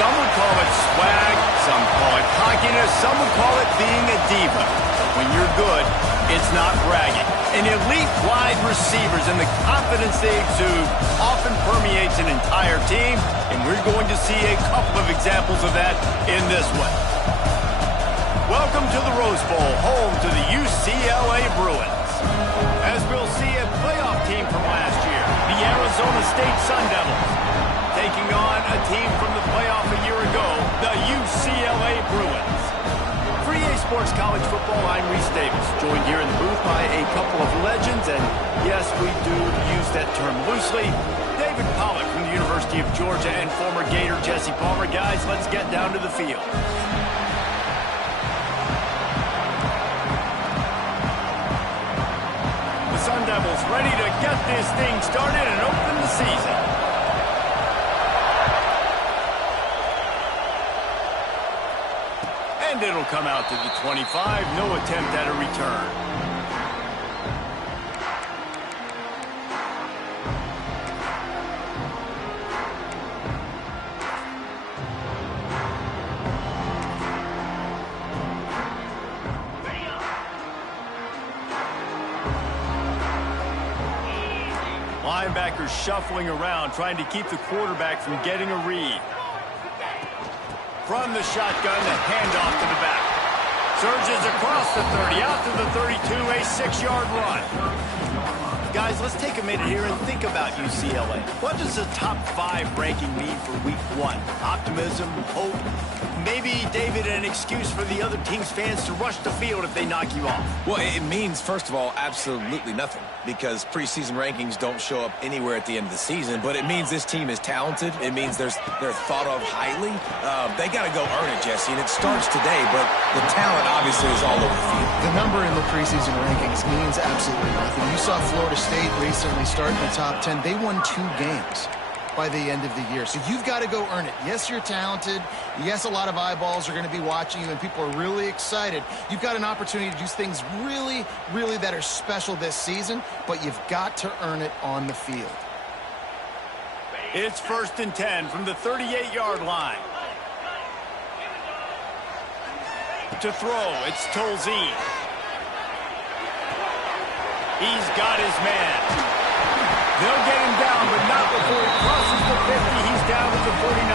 Some would call it swag, some call it cockiness, some would call it being a diva. When you're good, it's not bragging. An elite wide receivers and the confidence they exude often permeates an entire team, and we're going to see a couple of examples of that in this one. Welcome to the Rose Bowl, home to the UCLA Bruins. As we'll see a playoff team from last year, the Arizona State Sun Devils, taking on a team from the playoff a year ago, the UCLA Bruins. For EA Sports College Football, I'm Reese Davis, joined here in the booth by a couple of legends, and yes, we do use that term loosely. David Pollack from the University of Georgia and former Gator Jesse Palmer. Guys, let's get down to the field. The Sun Devils ready to get this thing started and open the season. And it'll come out to the 25. No attempt at a return. Linebackers shuffling around, trying to keep the quarterback from getting a read. From the shotgun, the handoff to the back. Surges across the 30, out to the 32, a 6-yard run. Guys, let's take a minute here and think about UCLA. What does the top 5 ranking mean for week 1? Optimism, hope, maybe, David, an excuse for the other team's fans to rush the field if they knock you off? Well, it means, first of all, absolutely nothing, because preseason rankings don't show up anywhere at the end of the season, but it means this team is talented. It means they're thought of highly. They got to go earn it, Jesse, and it starts today, but the talent obviously is all over the field. The number in the preseason rankings means absolutely nothing. You saw Florida State recently start in the top 10. They won 2 games by the end of the year. So you've got to go earn it. Yes, you're talented. Yes, a lot of eyeballs are going to be watching you, and people are really excited. You've got an opportunity to do things really, really that are special this season, but you've got to earn it on the field. It's 1st and 10 from the 38-yard line. To throw, it's Tolzien. He's got his man. They'll get him down, but not before he crosses the 50. He's down to the 49.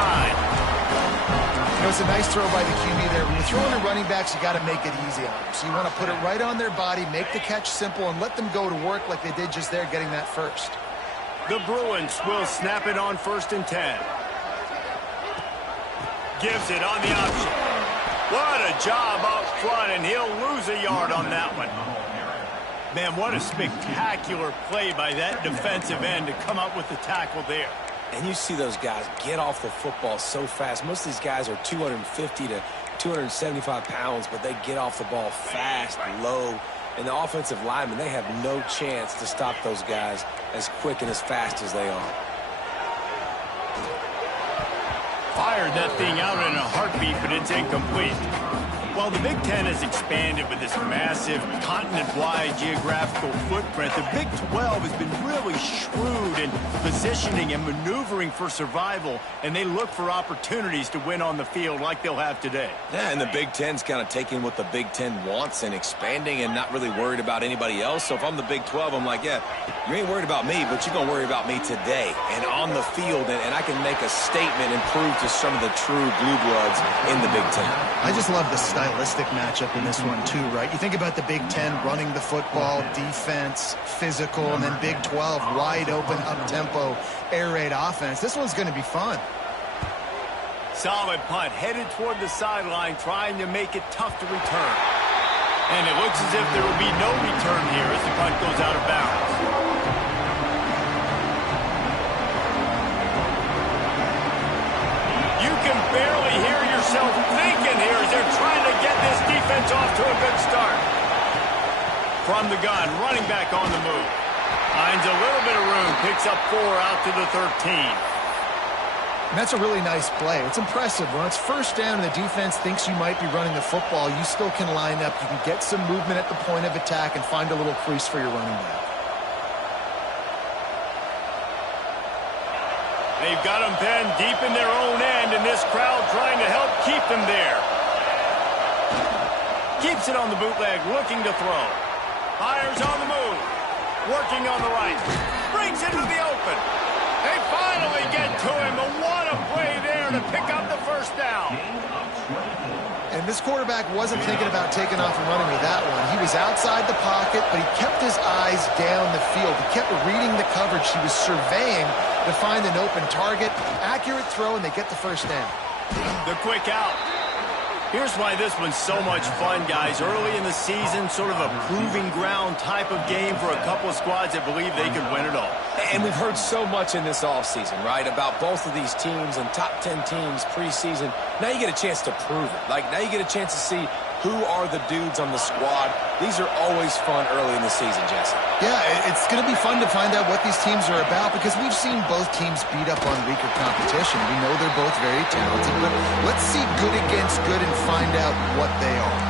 You know, it's a nice throw by the QB there. When you're throwing to running backs, you got to make it easy on them. So you want to put it right on their body, make the catch simple, and let them go to work like they did just there, getting that first. The Bruins will snap it on 1st and 10. Gives it on the option. What a job up front, and he'll lose a yard on that one. Man, what a spectacular play by that defensive end to come up with the tackle there. And you see those guys get off the football so fast. Most of these guys are 250 to 275 pounds, but they get off the ball fast, low. And the offensive linemen, they have no chance to stop those guys as quick and as fast as they are. Fired that thing out in a heartbeat, but it's incomplete. While the Big Ten has expanded with this massive continent-wide geographical footprint, the Big 12 has been really shrewd in positioning and maneuvering for survival, and they look for opportunities to win on the field like they'll have today. Yeah, and the Big Ten's kind of taking what the Big Ten wants and expanding and not really worried about anybody else. So if I'm the Big 12, I'm like, yeah, you ain't worried about me, but you're going to worry about me today and on the field, and I can make a statement and prove to some of the true blue bloods in the Big Ten. I just love the stylistic matchup in this one too, right? You think about the Big Ten running the football, defense, physical, and then Big 12 wide open, up-tempo, air raid offense. This one's going to be fun. Solid punt, headed toward the sideline, trying to make it tough to return. And it looks as if there will be no return here as the punt goes out of bounds. You can barely hear yourself thinking here as they're trying to get this defense off to a good start. From the gun, running back on the move. Finds a little bit of room, picks up 4 out to the 13. And that's a really nice play. It's impressive. When it's 1st down and the defense thinks you might be running the football, you still can line up. You can get some movement at the point of attack and find a little crease for your running back. They've got them penned deep in their own end, and this crowd kept him there. Keeps it on the bootleg, looking to throw. Fires on the move. Working on the right. Brings it to the open. They finally get to him, but what a play there to pick up the first down. And this quarterback wasn't thinking about taking off and running with that one. He was outside the pocket, but he kept his eyes down the field. He kept reading the coverage. He was surveying to find an open target. Accurate throw, and they get the first down. The quick out. Here's why this one's so much fun, guys. Early in the season, sort of a proving ground type of game for a couple of squads that believe they could win it all. And we've heard so much in this offseason, right, about both of these teams and top 10 teams preseason. Now you get a chance to prove it. Like, now you get a chance to see who are the dudes on the squad. These are always fun early in the season, Jesse. Yeah, it's going to be fun to find out what these teams are about because we've seen both teams beat up on weaker competition. We know they're both very talented, but let's see good against good and find out what they are.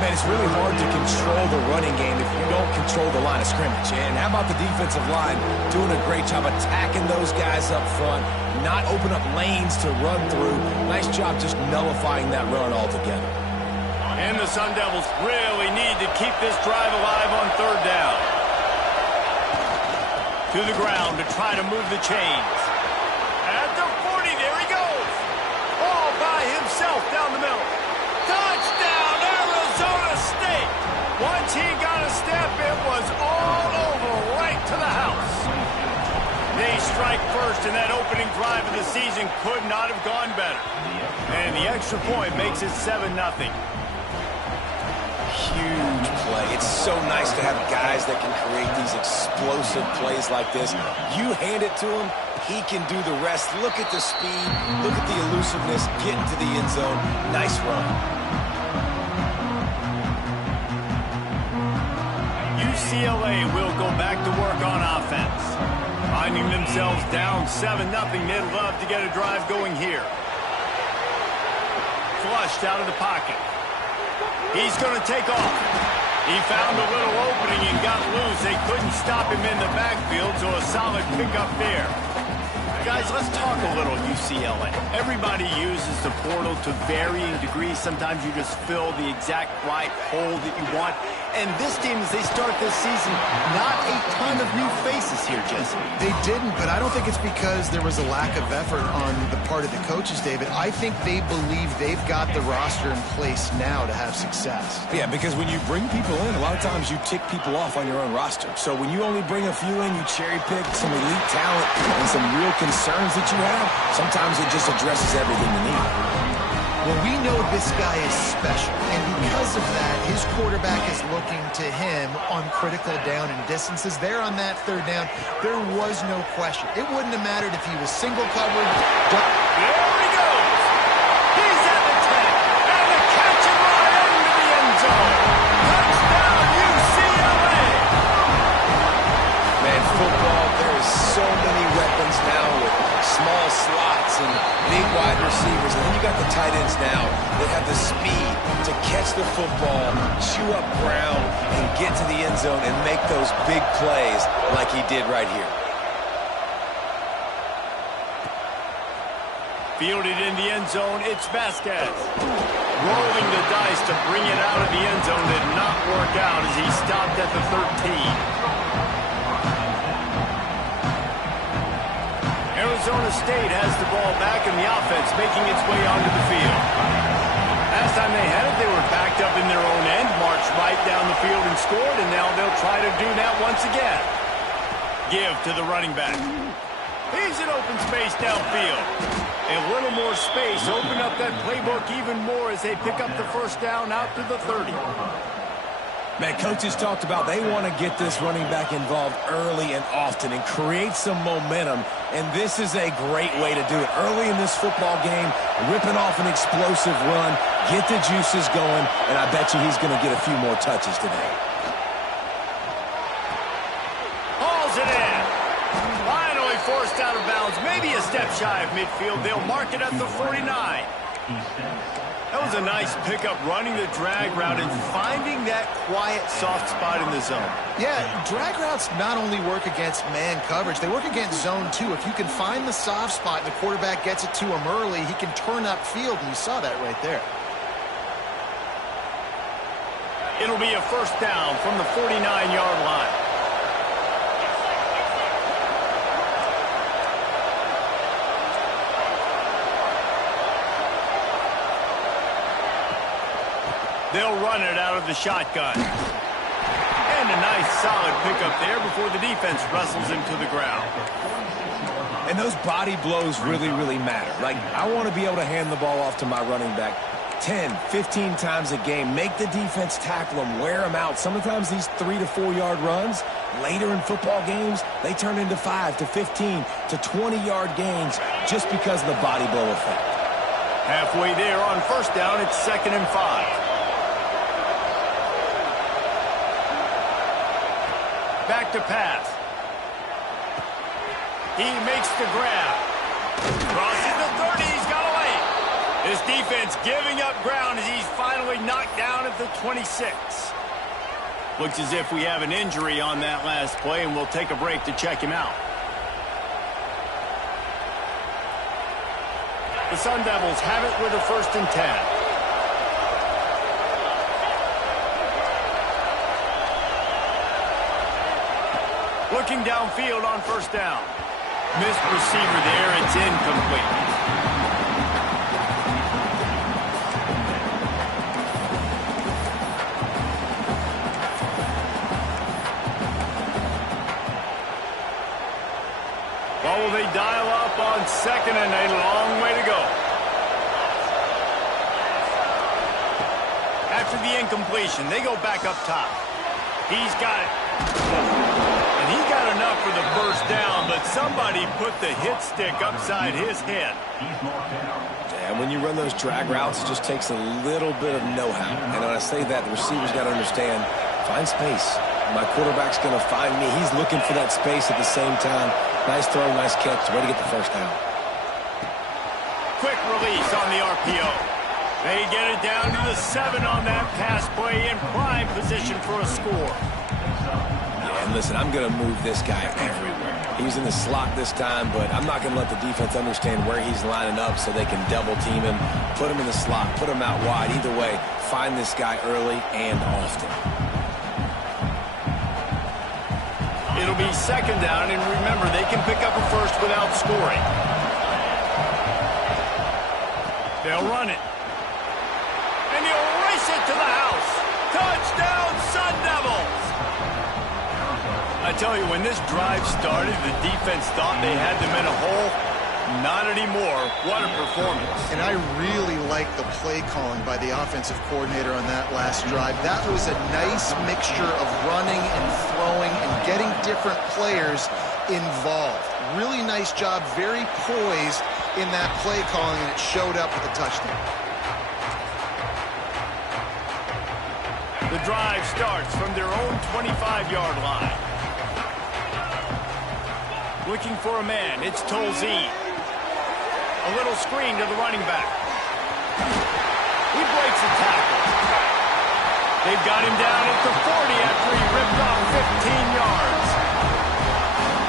Man, it's really hard to control the running game if you don't control the line of scrimmage. And how about the defensive line doing a great job attacking those guys up front, not open up lanes to run through. Nice job just nullifying that run altogether. And the Sun Devils really need to keep this drive alive on third down. To the ground to try to move the chains. At the 40, there he goes. All by himself down the middle. Touchdown, Arizona State. Once he got a step, it was all over right to the house. They strike first, and that opening drive of the season could not have gone better. And the extra point makes it 7-0. Huge play. It's so nice to have guys that can create these explosive plays like this. You hand it to him, he can do the rest. Look at the speed. Look at the elusiveness. Get into the end zone. Nice run. UCLA will go back to work on offense. Finding themselves down 7-0, they'd love to get a drive going here. Flushed out of the pocket. He's going to take off. He found a little opening and got loose. They couldn't stop him in the backfield, so a solid pickup there. Guys, let's talk a little UCLA. Everybody uses the portal to varying degrees. Sometimes you just fill the exact right hole that you want. And this team, as they start this season, not a ton of new faces here, Jesse. They didn't, but I don't think it's because there was a lack of effort on the part of the coaches, David. I think they believe they've got the roster in place now to have success. Yeah, because when you bring people in, a lot of times you tick people off on your own roster. So when you only bring a few in, you cherry pick some elite talent and some real concerns that you have, sometimes it just addresses everything you need. Well, we know this guy is special, and because of that, his quarterback is looking to him on critical down and distances. There on that third down, there was no question. It wouldn't have mattered if he was single covered. There he goes. He's at the 10, and the catch and run into the end zone. Touchdown, UCLA. Man, football, there is so many weapons now with small slots and big wide receivers, and then you got the tight ends now that have the speed to catch the football, chew up ground, and get to the end zone and make those big plays like he did right here. Fielded in the end zone, it's Vasquez. Rolling the dice to bring it out of the end zone did not work out as he stopped at the 13. Arizona State has the ball back in the offense, making its way onto the field. Last time they had it, they were backed up in their own end, marched right down the field and scored, and now they'll try to do that once again. Give to the running back. He's in open space downfield. A little more space, open up that playbook even more as they pick up the first down out to the 30. Man, coaches talked about they want to get this running back involved early and often and create some momentum, and this is a great way to do it. Early in this football game, ripping off an explosive run, get the juices going, and I bet you he's going to get a few more touches today. Hauls it in. Finally forced out of bounds, maybe a step shy of midfield. They'll mark it at the 49. That was a nice pickup, running the drag route and finding that quiet, soft spot in the zone. Yeah, drag routes not only work against man coverage, they work against zone too. If you can find the soft spot and the quarterback gets it to him early, he can turn upfield, and you saw that right there. It'll be a first down from the 49-yard line. They'll run it out of the shotgun. And a nice solid pickup there before the defense wrestles him to the ground. And those body blows really, really matter. Like, I want to be able to hand the ball off to my running back 10, 15 times a game. Make the defense tackle him, wear him out. Sometimes these 3 to 4 yard runs, later in football games, they turn into 5 to 15 to 20-yard gains just because of the body blow effect. Halfway there on first down, it's 2nd and 5. Back to pass. He makes the grab. Crosses the 30. He's got away. This defense giving up ground as he's finally knocked down at the 26. Looks as if we have an injury on that last play, and we'll take a break to check him out. The Sun Devils have it with a 1st and 10. Looking downfield on first down. Missed receiver there. It's incomplete. Well, will they dial up on 2nd and a long way to go? After the incompletion, they go back up top. He's got it. He got enough for the first down, but somebody put the hit stick upside his head. And when you run those drag routes, it just takes a little bit of know-how. And when I say that, the receiver's got to understand, find space. My quarterback's going to find me. He's looking for that space at the same time. Nice throw, nice catch. Way to get the first down. Quick release on the RPO. They get it down to the 7 on that pass play in prime position for a score. And listen, I'm going to move this guy everywhere. He's in the slot this time, but I'm not going to let the defense understand where he's lining up so they can double team him, put him in the slot, put him out wide. Either way, find this guy early and often. It'll be 2nd down, and remember, they can pick up a first without scoring. They'll run it. And he'll race it to the house. Touchdown, Sun Devils! I tell you, when this drive started, the defense thought they had them in a hole. Not anymore. What a performance. And I really like the play calling by the offensive coordinator on that last drive. That was a nice mixture of running and throwing and getting different players involved. Really nice job, very poised in that play calling, and it showed up with a touchdown. The drive starts from their own 25-yard line. Looking for a man, it's Tolzien. A little screen to the running back. He breaks a tackle. They've got him down at the 40 after he ripped off 15 yards.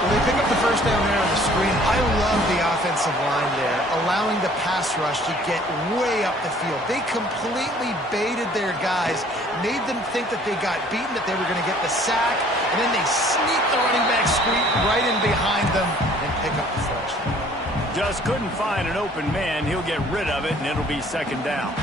Well, they pick up the first down there on the screen. I love the offensive line there, allowing the pass rush to get way up the field. They completely baited their guys, made them think that they got beaten, that they were going to get the sack, and then they sneak the running back screen right in behind them and pick up the first. Just couldn't find an open man. He'll get rid of it, and it'll be 2nd down.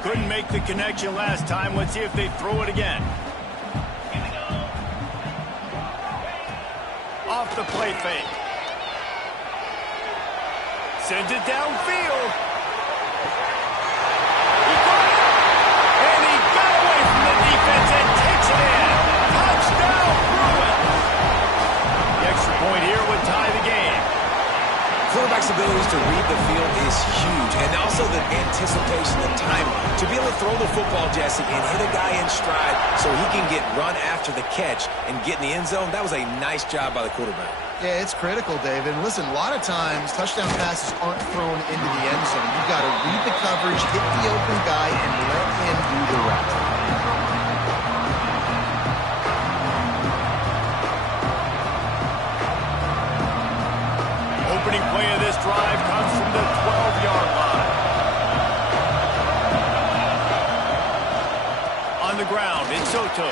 Couldn't make the connection last time. Let's see if they throw it again. Off the play fake. Sends it downfield. He caught it. And he got away from the defense and takes it in. Touchdown, Bruins. The extra point here would tie the game. Quarterback's abilities to read the field is huge, and also the anticipation, the time to be able to throw the football, Jesse, and hit a guy in stride so he can get get run after the catch and get in the end zone, that was a nice job by the quarterback. Yeah, it's critical, David. And listen, a lot of times touchdown passes aren't thrown into the end zone. You've got to read the coverage, hit the open guy, and let him do the rest. Opening play of this drive comes from the 12-yard line. On the ground, it's Soto.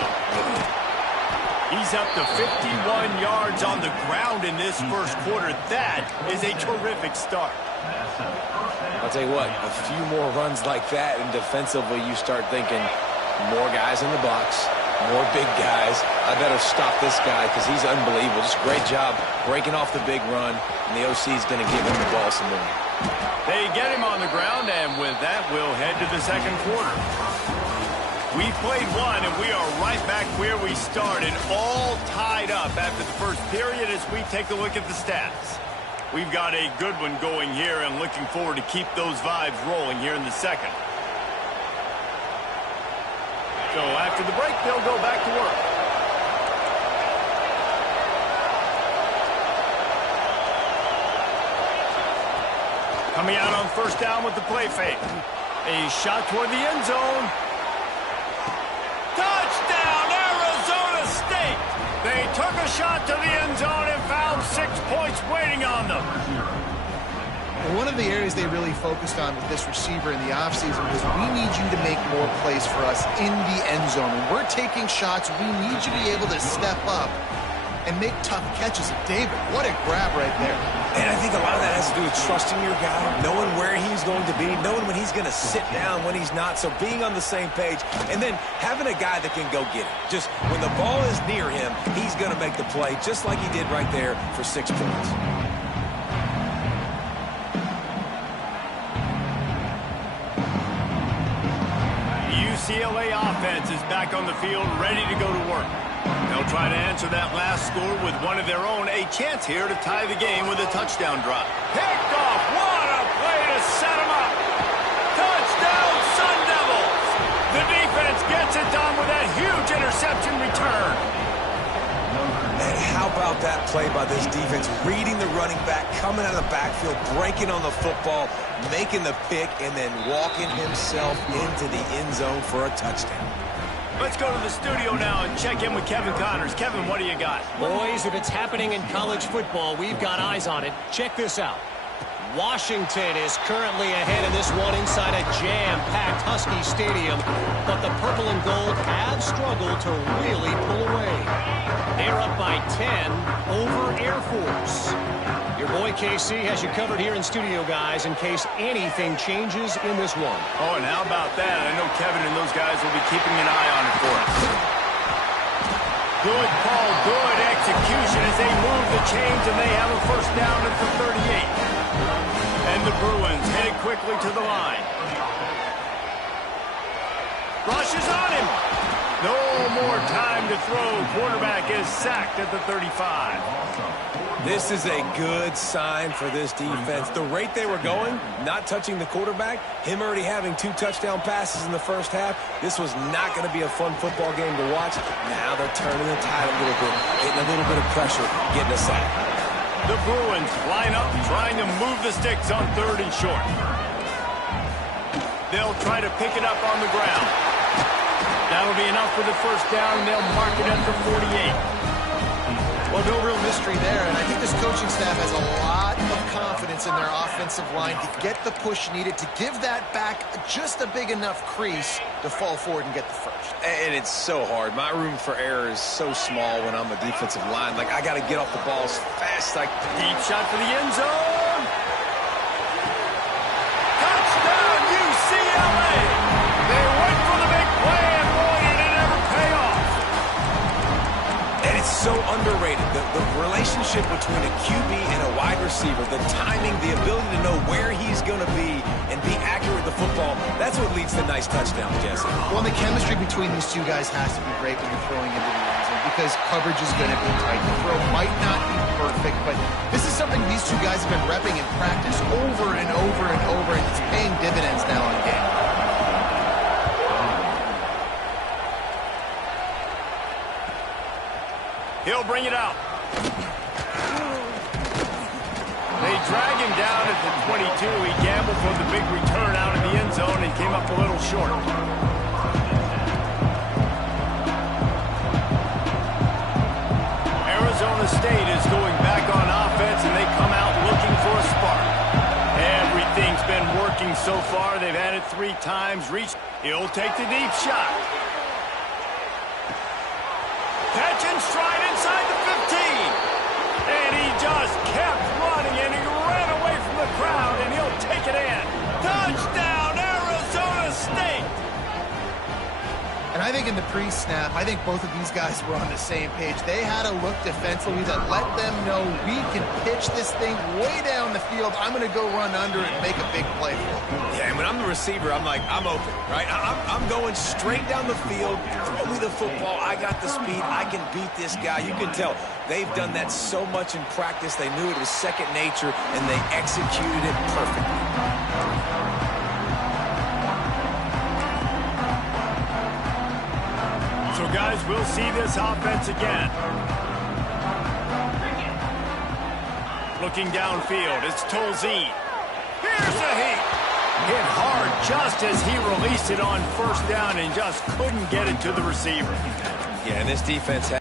He's up to 51 yards on the ground in this first quarter. That is a terrific start. I'll tell you what, a few more runs like that, and defensively you start thinking more guys in the box, more big guys. I better stop this guy because he's unbelievable. Just a great job breaking off the big run, and the OC is going to give him the ball some more. They get him on the ground, and with that, we'll head to the second quarter. We played one, and we are right back where we started, all tied up after the first period as we take a look at the stats. We've got a good one going here and looking forward to keep those vibes rolling here in the second. So after the break, they'll go back to work. Coming out on first down with the play fake. A shot toward the end zone. Touchdown, Arizona State! They took a shot to the end zone and found 6 points waiting on them. And one of the areas they really focused on with this receiver in the offseason was we need you to make more plays for us in the end zone. When we're taking shots, we need you to be able to step up and make tough catches. David, what a grab right there. And I think a lot of that has to do with trusting your guy, knowing where he's going to be, knowing when he's going to sit down, when he's not. So being on the same page, and then having a guy that can go get it. Just when the ball is near him, he's going to make the play, just like he did right there for 6 points. UCLA offense is back on the field, ready to go to work. They'll try to answer that last score with one of their own. A chance here to tie the game with a touchdown drop. Picked off. What a play to set him up. Touchdown, Sun Devils. The defense gets it done with that huge interception return. And how about that play by this defense? Reading the running back, coming out of the backfield, breaking on the football, making the pick, and then walking himself into the end zone for a touchdown. Let's go to the studio now and check in with Kevin Connors. Kevin, what do you got? Boys, if it's happening in college football, we've got eyes on it. Check this out. Washington is currently ahead in this one inside a jam-packed Husky Stadium, but the purple and gold have struggled to really pull away. They're up by 10 over Air Force. Your boy KC has you covered here in studio, guys, in case anything changes in this one. Oh, and how about that? I know Kevin and those guys will be keeping an eye on it for us. Good call, good execution as they move the chains, and they have a first down at the 38. And the Bruins headed quickly to the line. Rush is on him. No more time to throw. Quarterback is sacked at the 35. This is a good sign for this defense. The rate they were going, not touching the quarterback, him already having 2 touchdown passes in the first half, this was not going to be a fun football game to watch. Now they're turning the tide a little bit, getting a little bit of pressure, getting a sack. The Bruins line up, trying to move the sticks on 3rd and short. They'll try to pick it up on the ground. That'll be enough for the first down, and they'll mark it at the 48. Well, no real mystery there, and I think this coaching staff has a lot of confidence in their offensive line to get the push needed to give that back just a big enough crease to fall forward and get the first. And it's so hard. My room for error is so small when I'm a defensive line. Like, I got to get off the ball as fast as I can. Deep shot for the end zone. Touchdown, UCLA. They went for the big play, and boy, did it ever pay off. And it's so underrated. The relationship between a QB and a wide receiver, the timing, the ability to know where he's going to be and be accurate with the football, that's what leads to nice touchdowns, Jesse. Well, the chemistry between these two guys has to be great when you're throwing into the end zone because coverage is going to be tight. The throw might not be perfect, but this is something these two guys have been repping in practice over and over and over, and it's paying dividends now in game. He'll bring it out. They drag him down at the 22. He gambled for the big return out of the end zone and came up a little short. Arizona State is going back on offense, and they come out looking for a spark. Everything's been working so far. They've had it 3 times. He'll take the deep shot. Catch and stride inside the 15. And he just kept running, and he ran away from the crowd, and he'll take it in. Touchdown, Arizona State! And I think in the pre-snap, I think both of these guys were on the same page. They had a look defensively that let them know we can pitch this thing way down the field. I'm going to go run under it and make a big play for it. Yeah, and when I'm the receiver, I'm like, I'm open, right? I'm going straight down the field. Throw me the football. I got the speed. I can beat this guy. You can tell they've done that so much in practice. They knew it was second nature, and they executed it perfectly. So, guys, we'll see this offense again. Looking downfield, it's Tolzien. Here's a hit. Hit hard just as he released it on first down and just couldn't get it to the receiver. Yeah, and this defense has...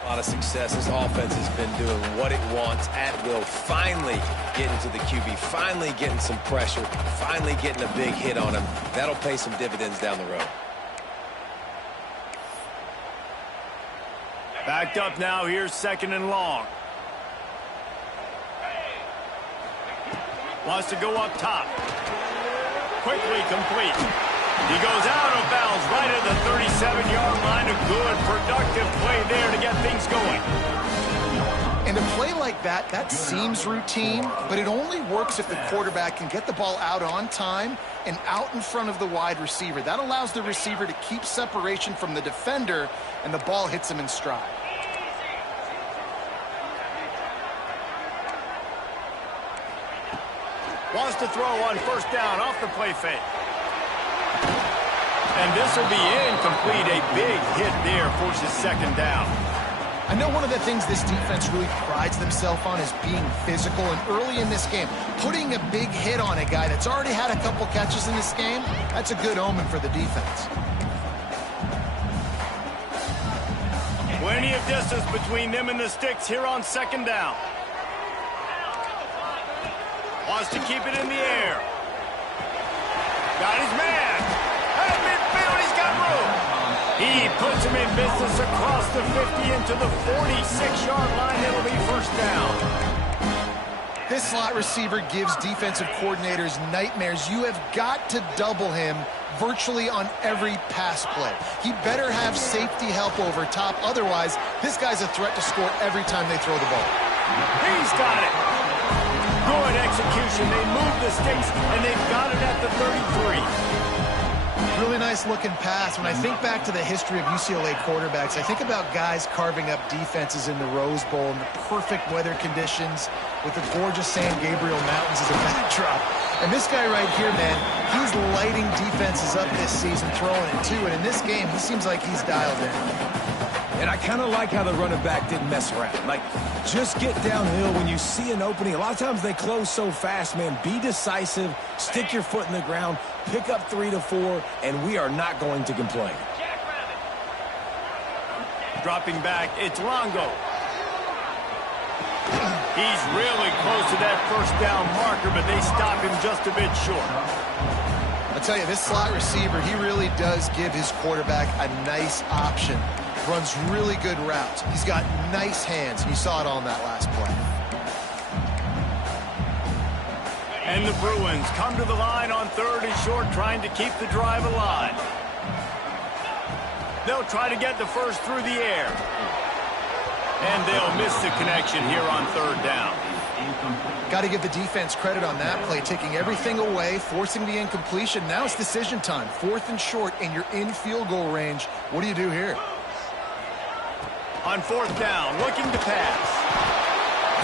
a lot of success. This offense has been doing what it wants at will. Finally getting to the QB. Finally getting some pressure. Finally getting a big hit on him. That'll pay some dividends down the road. Backed up now. Here's 2nd and long. Wants to go up top. Quickly complete. He goes out of bounds right at the 37-yard line. A good, productive play there to get things going. And a play like that, that seems routine, but it only works if the quarterback can get the ball out on time and out in front of the wide receiver. That allows the receiver to keep separation from the defender, and the ball hits him in stride. Wants to throw on first down off the play fake. And this will be incomplete. A big hit there forces 2nd down. I know one of the things this defense really prides themselves on is being physical, and early in this game, putting a big hit on a guy that's already had a couple catches in this game, that's a good omen for the defense. Plenty of distance between them and the sticks here on 2nd down. Wants to keep it in the air. Got his man. At midfield, he's got room. He puts him in business across the 50 into the 46-yard line. It'll be first down. This slot receiver gives defensive coordinators nightmares. You have got to double him virtually on every pass play. He better have safety help over top. Otherwise, this guy's a threat to score every time they throw the ball. He's got it. Good execution. They move the sticks, and they've got it at the 33. Really nice looking pass. When I think back to the history of UCLA quarterbacks, I think about guys carving up defenses in the Rose Bowl in the perfect weather conditions with the gorgeous San Gabriel Mountains as a backdrop. And this guy right here, man, he's lighting defenses up this season, throwing it too. And in this game, he seems like he's dialed in. And I kind of like how the running back didn't mess around. Like, just get downhill when you see an opening. A lot of times they close so fast, man. Be decisive, stick your foot in the ground, pick up 3 to 4, and we are not going to complain. Dropping back, it's Longo. He's really close to that first down marker, but they stop him just a bit short. I'll tell you, this slot receiver, he really does give his quarterback a nice option. Runs really good routes. He's got nice hands. You saw it on that last play. And the Bruins come to the line on 3rd and short, trying to keep the drive alive. They'll try to get the first through the air. And they'll miss the connection here on 3rd down. Got to give the defense credit on that play, taking everything away, forcing the incompletion. Now it's decision time. 4th and short, and you're in field goal range. What do you do here? On 4th down, looking to pass.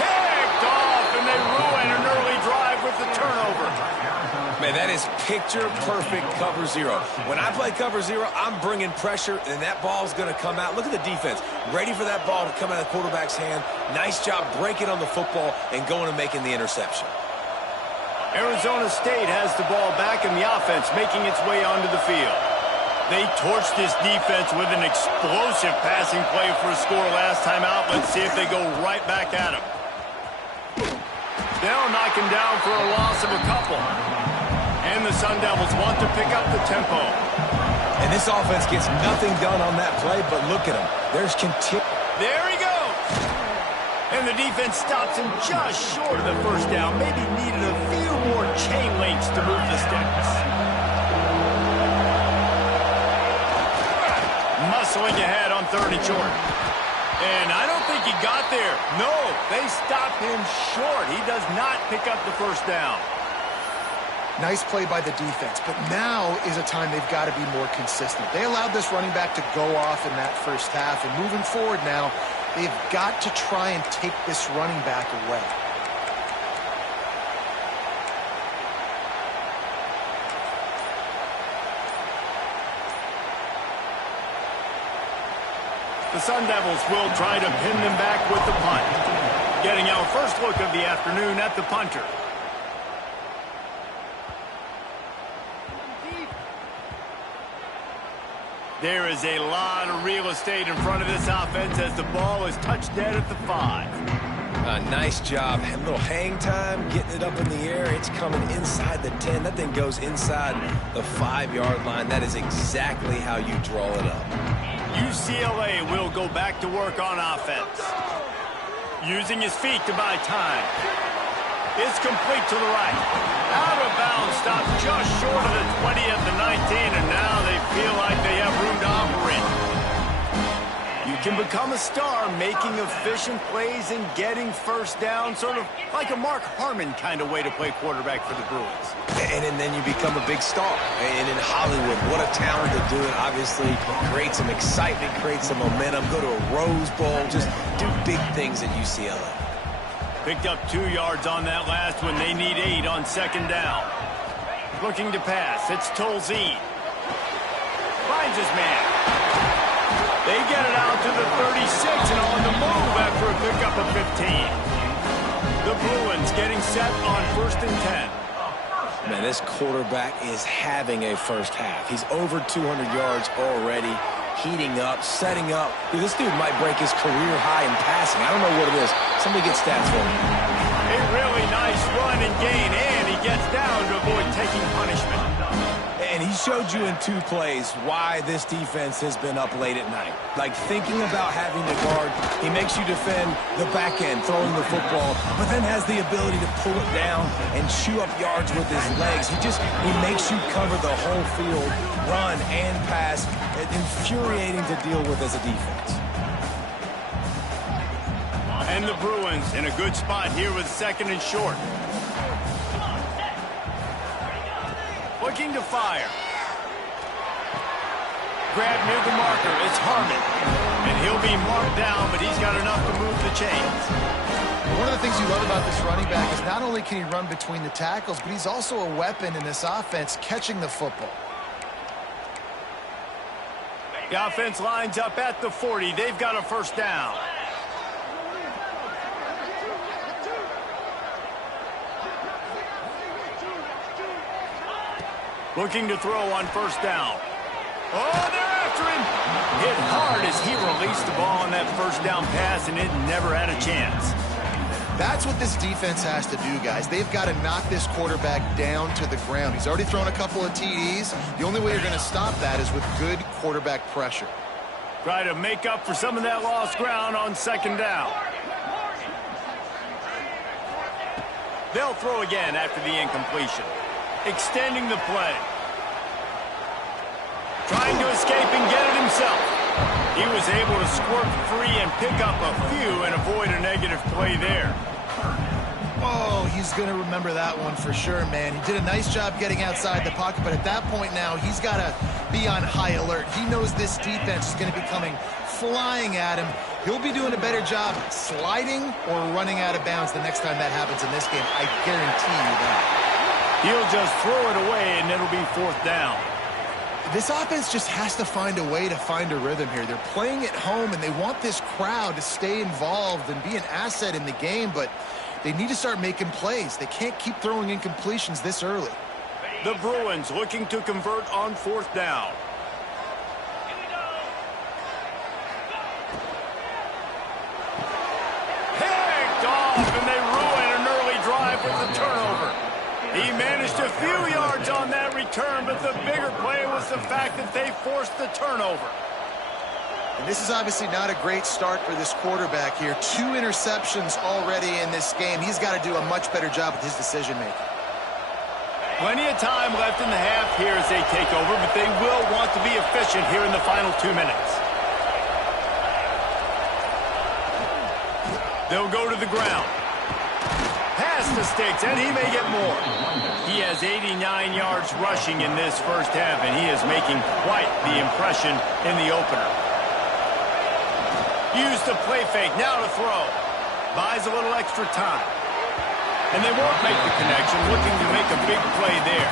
Picked off, and they ruin an early drive with the turnover. Man, that is picture-perfect cover zero. When I play cover zero, I'm bringing pressure, and that ball's going to come out. Look at the defense. Ready for that ball to come out of the quarterback's hand. Nice job breaking on the football and going and making the interception. Arizona State has the ball back in the offense, making its way onto the field. They torched this defense with an explosive passing play for a score last time out. Let's see if they go right back at him. They'll knock him down for a loss of a couple. And the Sun Devils want to pick up the tempo. And this offense gets nothing done on that play, but look at him. There he goes. And the defense stops him just short of the first down. Maybe needed a few more chain links to move the sticks. Muscling ahead on 3rd and short. And I don't think he got there. No, they stopped him short. He does not pick up the first down. Nice play by the defense, but now is a time they've got to be more consistent. They allowed this running back to go off in that first half, and moving forward now, they've got to try and take this running back away. The Sun Devils will try to pin them back with the punt. Getting our first look of the afternoon at the punter. There is a lot of real estate in front of this offense as the ball is touched dead at the 5. Nice job. A little hang time, getting it up in the air. It's coming inside the 10. That thing goes inside the 5-yard line. That is exactly how you draw it up. UCLA will go back to work on offense. Using his feet to buy time. It's complete to the right. Out of bounds, stopped just short of the 20 at the 19, and now they feel like they have room to operate. You can become a star making efficient plays and getting first down, sort of like a Mark Harmon kind of way to play quarterback for the Bruins. And then you become a big star. And in Hollywood, what a talent to do it. Obviously, create some excitement, create some momentum, go to a Rose Bowl, just do big things at UCLA. Picked up 2 yards on that last one. They need 8 on 2nd down. Looking to pass. It's Tolzien. Finds his man. They get it out to the 36 and on the move after a pickup of 15. The Bruins getting set on 1st and 10. Man, this quarterback is having a first half. He's over 200 yards already, heating up, setting up. Dude, this dude might break his career high in passing. I don't know what it is. Somebody get stats for me. A really nice run and gain, and he gets down to avoid taking punishment. And he showed you in 2 plays why this defense has been up late at night. Like thinking about having to guard, he makes you defend the back end, throwing the football, but then has the ability to pull it down and chew up yards with his legs. He makes you cover the whole field, run and pass. It's infuriating to deal with as a defense. And the Bruins in a good spot here with 2nd and short. Looking to fire. Grab near the marker. It's Harmon. And he'll be marked down, but he's got enough to move the chains. One of the things you love about this running back is not only can he run between the tackles, but he's also a weapon in this offense catching the football. The offense lines up at the 40. They've got a first down. Looking to throw on 1st down. Oh, they're after him. Hit hard as he released the ball on that 1st down pass, and it never had a chance. That's what this defense has to do, guys. They've got to knock this quarterback down to the ground. He's already thrown a couple of TDs. The only way you're going to stop that is with good quarterback pressure. Try to make up for some of that lost ground on 2nd down. They'll throw again after the incompletion. Extending the play. Trying to escape and get it himself. He was able to squirt free and pick up a few and avoid a negative play there. Oh, he's going to remember that one for sure, man. He did a nice job getting outside the pocket, but at that point now, he's got to be on high alert. He knows this defense is going to be coming flying at him. He'll be doing a better job sliding or running out of bounds the next time that happens in this game. I guarantee you that. He'll just throw it away, and it'll be 4th down. This offense just has to find a way to find a rhythm here. They're playing at home, and they want this crowd to stay involved and be an asset in the game, but they need to start making plays. They can't keep throwing incompletions this early. The Bruins looking to convert on 4th down. Picked off, and they ruin an early drive with the turnover. He managed a few yards on that return, but the bigger play was the fact that they forced the turnover. And this is obviously not a great start for this quarterback here. 2 interceptions already in this game. He's got to do a much better job with his decision-making. Plenty of time left in the half here as they take over, but they will want to be efficient here in the final 2 minutes. They'll go to the ground. Pass to Sticks, and he may get more. He has 89 yards rushing in this first half, and he is making quite the impression in the opener. Use the play fake, now to throw. Buys a little extra time. And they won't make the connection, looking to make a big play there.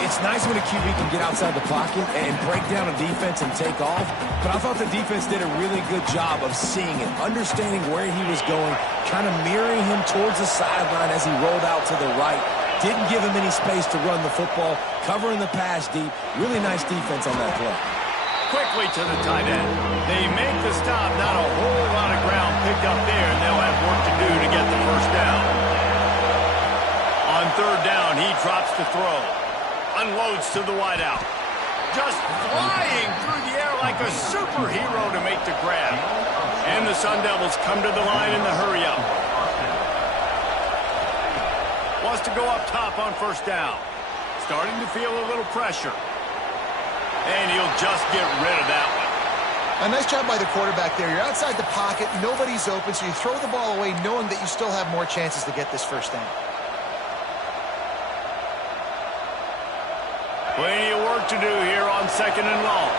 It's nice when a QB can get outside the pocket and break down a defense and take off, but I thought the defense did a really good job of seeing it, understanding where he was going, kind of mirroring him towards the sideline as he rolled out to the right. Didn't give him any space to run the football, covering the pass deep. Really nice defense on that play. Quickly to the tight end. They make the stop, not a whole lot of ground picked up there, and they'll have work to do to get the first down. On 3rd down, he drops to throw. Unloads to the wideout. Just flying through the air like a superhero to make the grab. And the Sun Devils come to the line in the hurry-up. Wants to go up top on 1st down. Starting to feel a little pressure. And he'll just get rid of that one. A nice job by the quarterback there. You're outside the pocket, nobody's open, so you throw the ball away knowing that you still have more chances to get this first down. Plenty of work to do here on 2nd and long.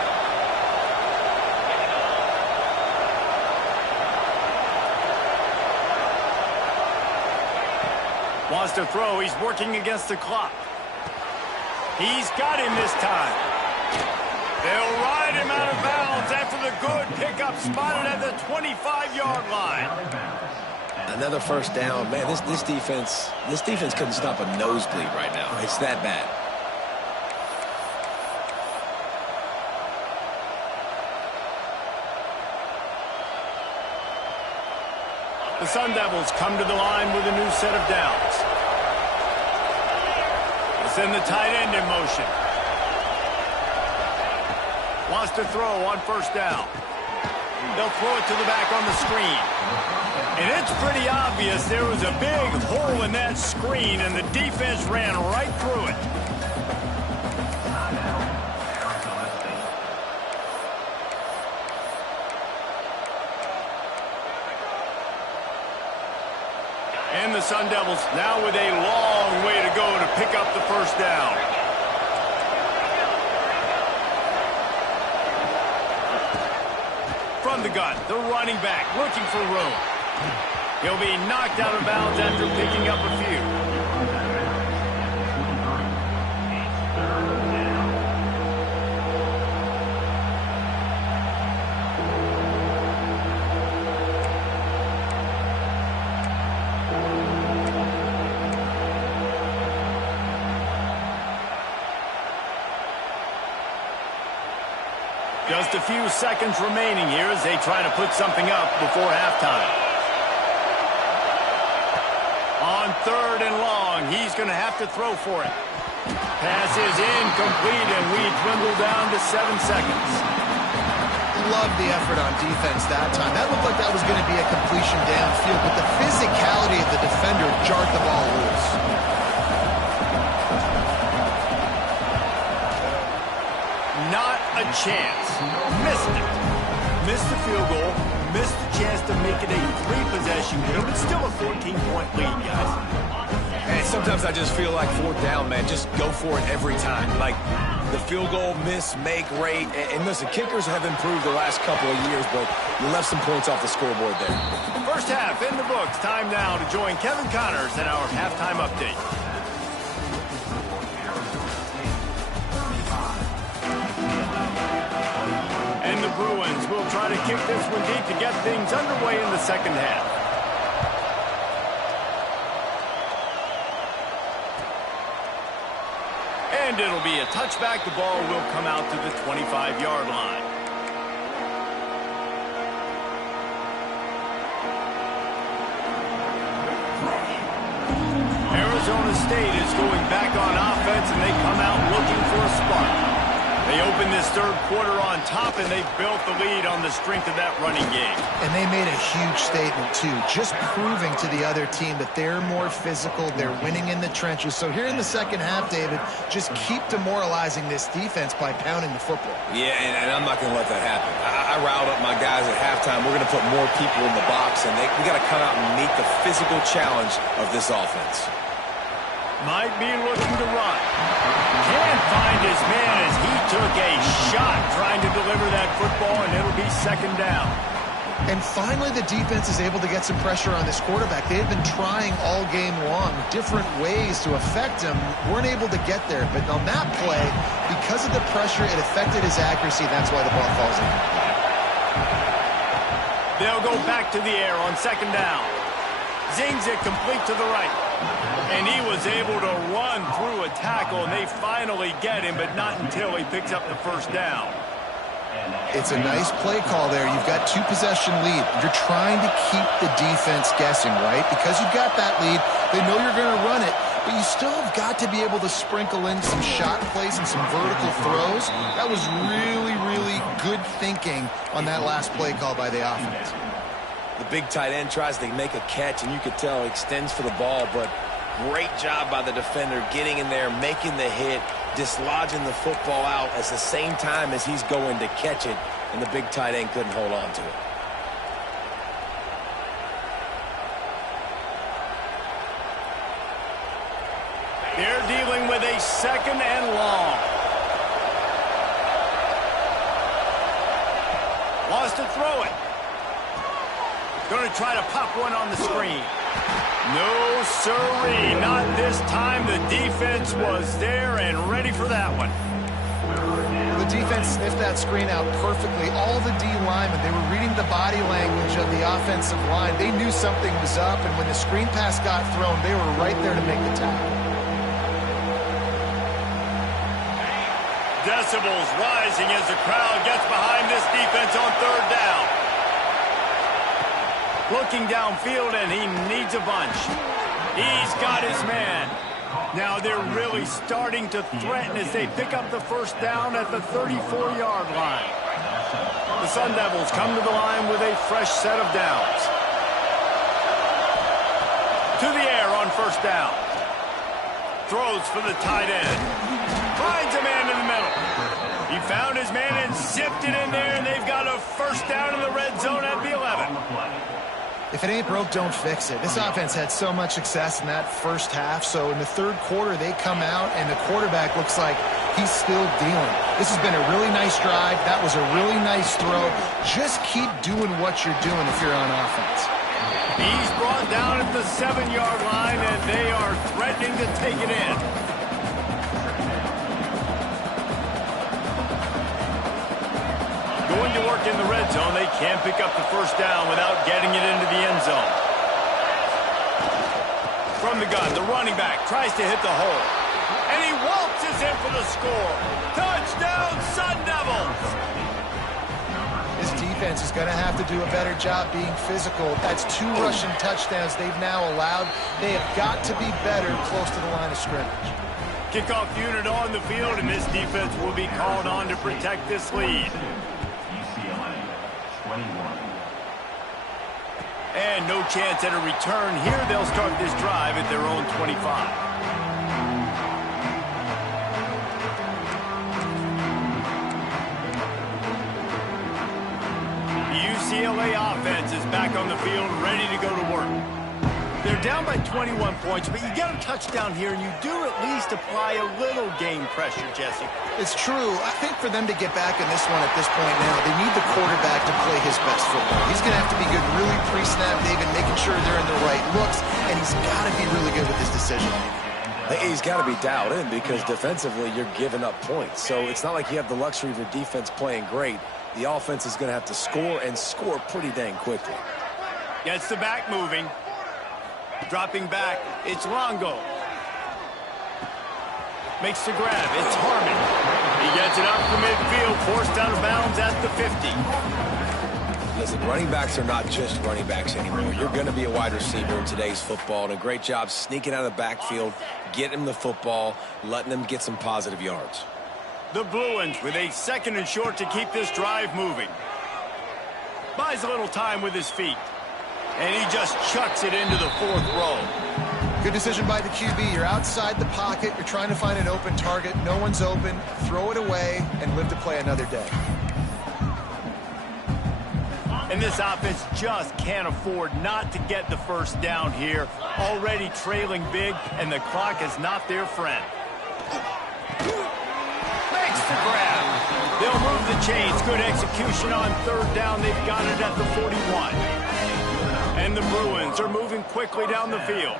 Wants to throw. He's working against the clock. He's got him this time. They'll ride him out of bounds after the good pickup spotted at the 25-yard line. Another first down. Man, this defense couldn't stop a nosebleed right now. It's that bad. The Sun Devils come to the line with a new set of downs. They send the tight end in motion. Wants to throw on 1st down. They'll throw it to the back on the screen. And it's pretty obvious there was a big hole in that screen, and the defense ran right through it. And the Sun Devils now with a long way to go to pick up the first down. From the gun, the running back looking for room. He'll be knocked out of bounds after picking up a few. Just a few seconds remaining here as they try to put something up before halftime. On 3rd and long, he's going to have to throw for it. Pass is incomplete, and we dwindle down to 7 seconds. Love the effort on defense that time. That looked like that was going to be a completion downfield, but the physicality of the defender jarred the ball loose. Not a chance. Missed it. Missed the field goal. missed the chance to make it a 3-possession game. It's still a 14-point lead, guys. And sometimes I just feel like 4th down, man. Just go for it every time. Like the field goal miss, make rate. And listen, kickers have improved the last couple of years, but you left some points off the scoreboard there. First half in the books. Time now to join Kevin Connors in our halftime update. And the Bruins will try to kick this one deep to get things underway in the second half. And it'll be a touchback. The ball will come out to the 25-yard line. Arizona State is going back on offense, and they come out looking for a spark. They opened this third quarter on top, and they built the lead on the strength of that running game. And they made a huge statement, too, just proving to the other team that they're more physical, they're winning in the trenches. So here in the second half, David, just keep demoralizing this defense by pounding the football. Yeah, and I'm not going to let that happen. I riled up my guys at halftime. We're going to put more people in the box, and we got to come out and meet the physical challenge of this offense. Might be looking to run. Can't find his man as he took a shot trying to deliver that football, and it'll be second down. And finally, the defense is able to get some pressure on this quarterback. They had been trying all game long different ways to affect him. Weren't able to get there. But on that play, because of the pressure, it affected his accuracy. That's why the ball falls in. They'll go back to the air on second down. Zings it complete to the right. And he was able to run through a tackle, and they finally get him, but not until he picks up the first down. It's a nice play call there. You've got 2-possession lead. You're trying to keep the defense guessing, right? Because you've got that lead, they know you're going to run it, but you still have got to be able to sprinkle in some shot plays and some vertical throws. That was really, really good thinking on that last play call by the offense. The big tight end tries to make a catch, and you could tell he extends for the ball, but great job by the defender getting in there, making the hit, dislodging the football out at the same time as he's going to catch it, and the big tight end couldn't hold on to it. They're dealing with a second and long. Wants to throw it. Going to try to pop one on the screen. No, sirree, not this time. The defense was there and ready for that one. The defense sniffed that screen out perfectly. All the D linemen, they were reading the body language of the offensive line. They knew something was up, and when the screen pass got thrown, they were right there to make the tackle. Decibels rising as the crowd gets behind this defense on third down. Looking downfield, and he needs a bunch. He's got his man. Now they're really starting to threaten as they pick up the first down at the 34-yard line. The Sun Devils come to the line with a fresh set of downs. To the air on first down. Throws for the tight end. Finds a man in the middle. He found his man and zipped it in there, and they've got a first down in the red zone at the 11. If it ain't broke, don't fix it. This offense had so much success in that first half, so in the third quarter, they come out, and the quarterback looks like he's still dealing. This has been a really nice drive. That was a really nice throw. Just keep doing what you're doing if you're on offense. He's brought down at the 7-yard line, and they are threatening to take it in. Going to work in the red zone. They can't pick up the first down without getting it into the end zone. From the gun, the running back tries to hit the hole. And he waltzes in for the score. Touchdown, Sun Devils! This defense is going to have to do a better job being physical. That's 2 rushing touchdowns they've now allowed. They have got to be better close to the line of scrimmage. Kickoff unit on the field, and this defense will be called on to protect this lead. UCLA, 21. And no chance at a return here. They'll start this drive at their own 25. UCLA UCLA offense is back on the field, ready to go to work. They're down by 21 points, but you get a touchdown here, and you do at least apply a little game pressure, Jesse. It's true. I think for them to get back in this one at this point now, they need the quarterback to play his best football. He's going to have to be good really pre-snap, David, making sure they're in the right looks, and he's got to be really good with his decision. He's got to be dialed in because defensively you're giving up points. So it's not like you have the luxury of your defense playing great. The offense is going to have to score and score pretty dang quickly. Gets the back moving. Dropping back, it's Longo. Makes the grab, it's Harmon. He gets it up to midfield, forced out of bounds at the 50. Listen, running backs are not just running backs anymore. You're going to be a wide receiver in today's football, and a great job sneaking out of the backfield, getting them the football, letting them get some positive yards. The Bruins with a 2nd and short to keep this drive moving. Buys a little time with his feet. And he just chucks it into the 4th row. Good decision by the QB. You're outside the pocket. You're trying to find an open target. No one's open. Throw it away and live to play another day. And this offense just can't afford not to get the first down here. Already trailing big, and the clock is not their friend. Makes the grab. They'll move the chains. Good execution on 3rd down. They've got it at the 41. And the Bruins are moving quickly down the field.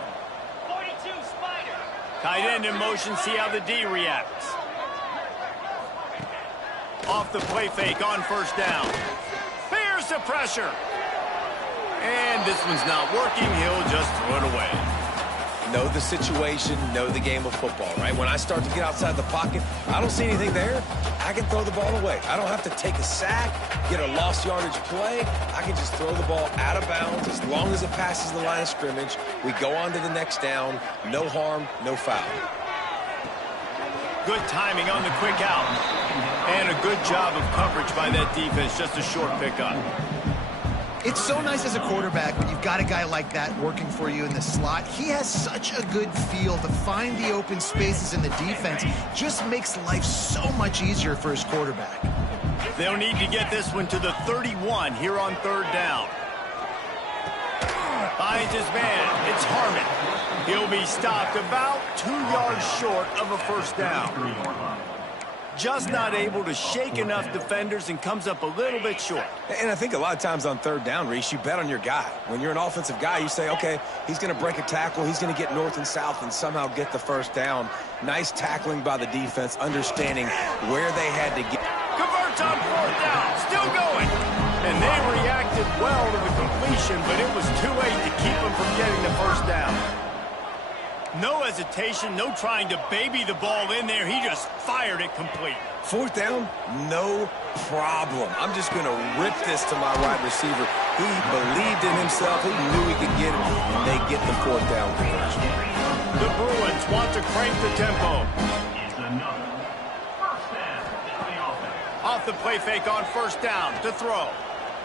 42 Spider. Tight end in motion, see how the D reacts. Off the play fake on 1st down. Here's the pressure. And this one's not working. He'll just throw it away. Know the situation, know the game of football, right? When I start to get outside the pocket, I don't see anything there, I can throw the ball away. I don't have to take a sack, get a lost yardage play. I can just throw the ball out of bounds as long as it passes the line of scrimmage. We go on to the next down. No harm, no foul. Good timing on the quick out. And a good job of coverage by that defense. Just a short pickup. It's so nice as a quarterback when you've got a guy like that working for you in the slot. He has such a good feel to find the open spaces in the defense. Just makes life so much easier for his quarterback. They'll need to get this one to the 31 here on 3rd down. Finds his man. It's Harmon. He'll be stopped about 2 yards short of a 1st down. Just not able to shake enough defenders and comes up a little bit short. And I think a lot of times on 3rd down, Reese, you bet on your guy. When you're an offensive guy, you say, okay, he's going to break a tackle, he's going to get north and south and somehow get the 1st down. Nice tackling by the defense, understanding where they had to get. Converts on 4th down, still going. And they reacted well to the completion, but it was too late to keep them from getting the 1st down. No hesitation, no trying to baby the ball in there. He just fired it complete. 4th down, no problem. I'm just going to rip this to my wide receiver. He believed in himself. He knew he could get it, and they get the 4th down conversion. The Bruins want to crank the tempo. It's another first down for the offense. Off the play fake on 1st down to throw.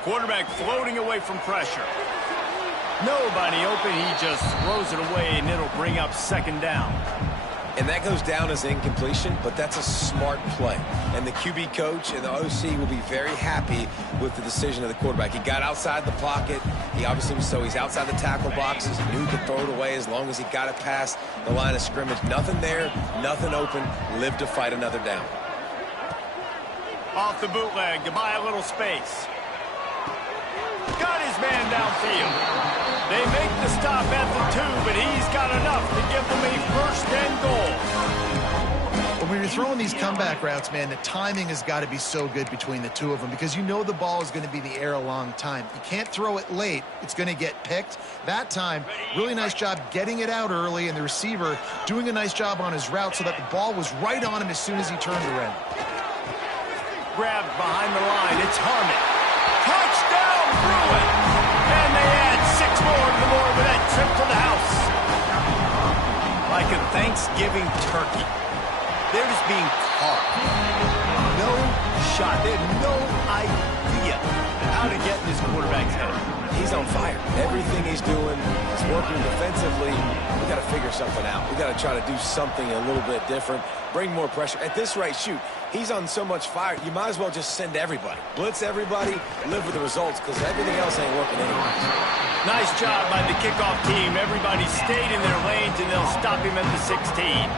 Quarterback floating away from pressure. Nobody open, he just throws it away, and it'll bring up 2nd down. And that goes down as an incompletion, but that's a smart play. And the QB coach and the OC will be very happy with the decision of the quarterback. He got outside the pocket. He obviously was, so he's outside the tackle boxes. He knew he could throw it away as long as he got it past the line of scrimmage. Nothing there, nothing open. Live to fight another down. Off the bootleg to buy a little space. Got his man downfield. They make the stop at the 2, but he's got enough to give them a 1st and goal. When you're throwing these comeback routes, man, the timing has got to be so good between the two of them because you know the ball is going to be in the air a long time. You can't throw it late. It's going to get picked. That time, really nice job getting it out early, and the receiver doing a nice job on his route so that the ball was right on him as soon as he turned around. Grabbed behind the line. It's Harmon. Touchdown, Bruins! And they add 6 more to the board with that trip to the house. Like a Thanksgiving turkey. They're just being carved. No shot. They have no idea how to get in this quarterback's head. He's on fire. Everything he's doing is working defensively. We got to figure something out. We got to try to do something a little bit different, bring more pressure. At this rate, shoot, he's on so much fire, you might as well just send everybody. Blitz everybody, live with the results, because everything else ain't working anyway. Nice job by the kickoff team. Everybody stayed in their lanes, and they'll stop him at the 16.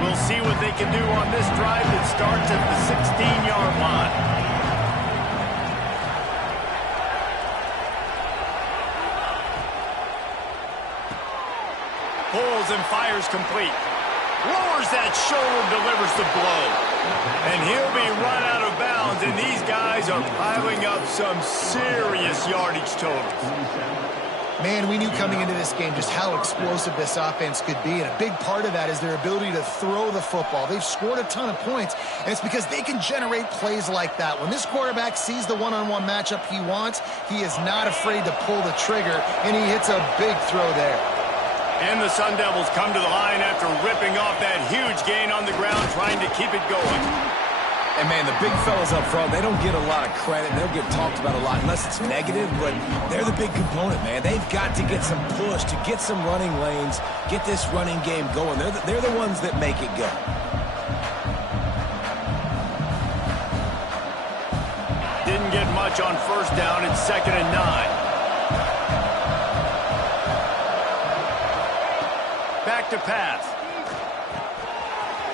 We'll see what they can do on this drive that starts at the 16-yard line. Pulls and fires complete. Lowers that shoulder, delivers the blow. And he'll be run out of bounds, and these guys are piling up some serious yardage totals. Man, we knew coming into this game just how explosive this offense could be, and a big part of that is their ability to throw the football. They've scored a ton of points, and it's because they can generate plays like that. When this quarterback sees the one-on-one matchup he wants, he is not afraid to pull the trigger, and he hits a big throw there. And the Sun Devils come to the line after ripping off that huge gain on the ground, trying to keep it going. And, man, the big fellas up front, they don't get a lot of credit. They don't get talked about a lot unless it's negative, but they're the big component, man. They've got to get some push, to get some running lanes, get this running game going. They're the ones that make it go. Didn't get much on first down. It's 2nd and 9. Back to pass.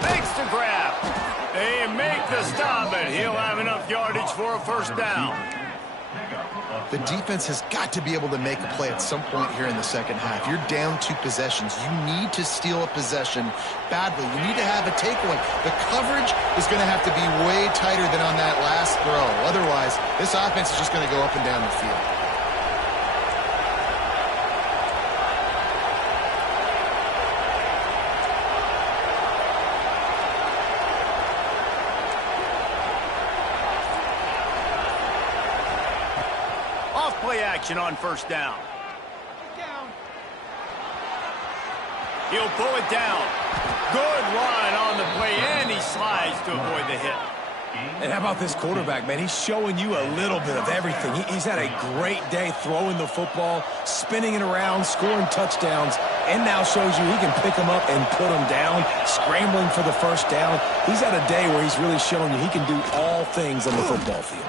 Fakes to grab. They make the stop, and he'll have enough yardage for a first down. The defense has got to be able to make a play at some point here in the second half. You're down 2 possessions. You need to steal a possession badly. You need to have a takeaway. The coverage is going to have to be way tighter than on that last throw. Otherwise, this offense is just going to go up and down the field. Play action on first down. He'll pull it down. Good run on the play, and he slides to avoid the hit. And how about this quarterback, man? He's showing you a little bit of everything. He's had a great day throwing the football, spinning it around, scoring touchdowns, and now shows you he can pick them up and put them down, scrambling for the first down. He's had a day where he's really shown you he can do all things on the football field.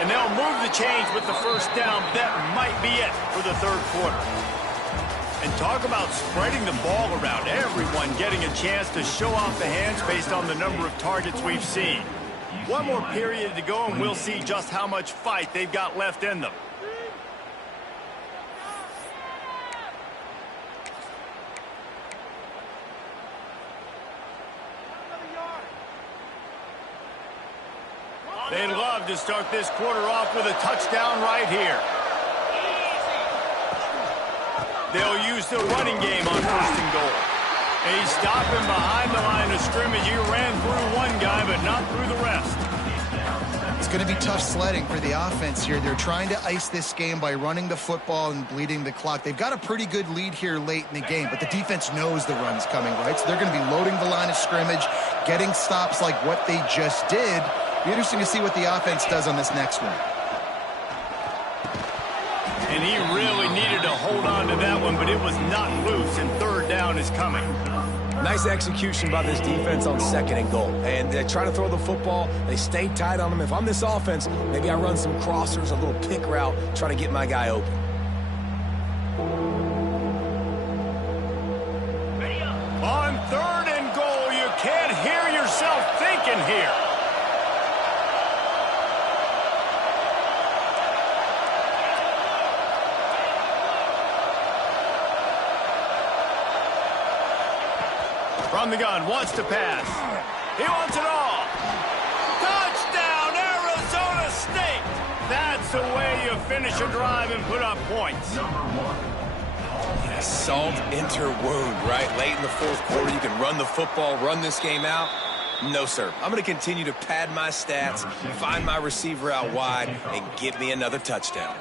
And they'll move the chains with the first down. That might be it for the third quarter. And talk about spreading the ball around. Everyone getting a chance to show off the hands based on the number of targets we've seen. One more period to go, and we'll see just how much fight they've got left in them. They'd love to start this quarter off with a touchdown right here. They'll use the running game on 1st and goal. They stop him behind the line of scrimmage. He ran through one guy, but not through the rest. It's going to be tough sledding for the offense here. They're trying to ice this game by running the football and bleeding the clock. They've got a pretty good lead here late in the game, but the defense knows the run's coming, right? So they're going to be loading the line of scrimmage, getting stops like what they just did. Be interesting to see what the offense does on this next one. And he really needed to hold on to that one, but it was not loose, and 3rd down is coming. Nice execution by this defense on 2nd and goal. And they try to throw the football. They stay tight on them. If I'm this offense, maybe I run some crossers, a little pick route, try to get my guy open. On 3rd and goal, you can't hear yourself thinking here. From the gun, wants to pass. He wants it all. Touchdown, Arizona State. That's the way you finish a drive and put up points. Yeah, salt enter wound, right? Late in the 4th quarter, you can run the football, run this game out. No, sir. I'm going to continue to pad my stats, find my receiver out wide, and get me another touchdown.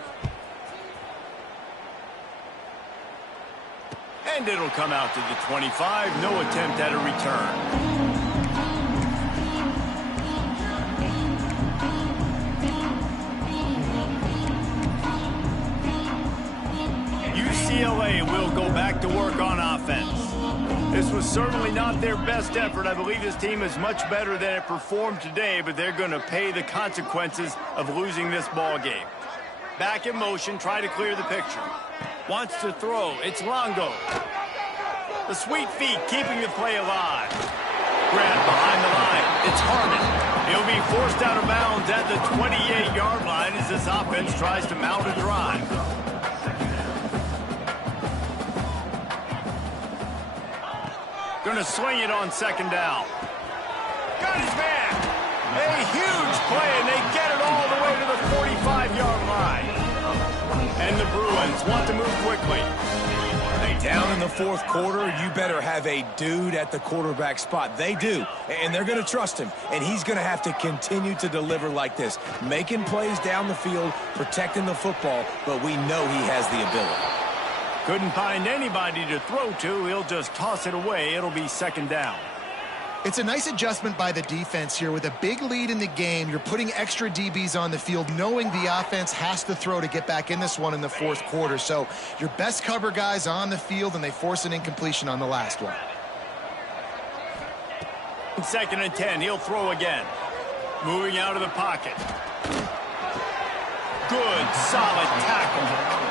And it'll come out to the 25. No attempt at a return. UCLA will go back to work on offense. This was certainly not their best effort. I believe this team is much better than it performed today, but they're going to pay the consequences of losing this ball game. Back in motion, try to clear the picture. Wants to throw. It's Longo. The sweet feet keeping the play alive. Grab behind the line. It's Harmon. He'll be forced out of bounds at the 28-yard line as this offense tries to mount a drive. Gonna swing it on 2nd down. Got his man. A huge play, and they get it all the way to the 45-yard line. And the Bruins want to move quickly. Down in the 4th quarter, you better have a dude at the quarterback spot. They do, and they're going to trust him, and he's going to have to continue to deliver like this, making plays down the field, protecting the football, but we know he has the ability. Couldn't find anybody to throw to. He'll just toss it away. It'll be 2nd down. It's a nice adjustment by the defense here. With a big lead in the game, you're putting extra DBs on the field, knowing the offense has to throw to get back in this one in the 4th quarter. So your best cover guys on the field, and they force an incompletion on the last one. 2nd and 10. He'll throw again. Moving out of the pocket. Good, solid tackle.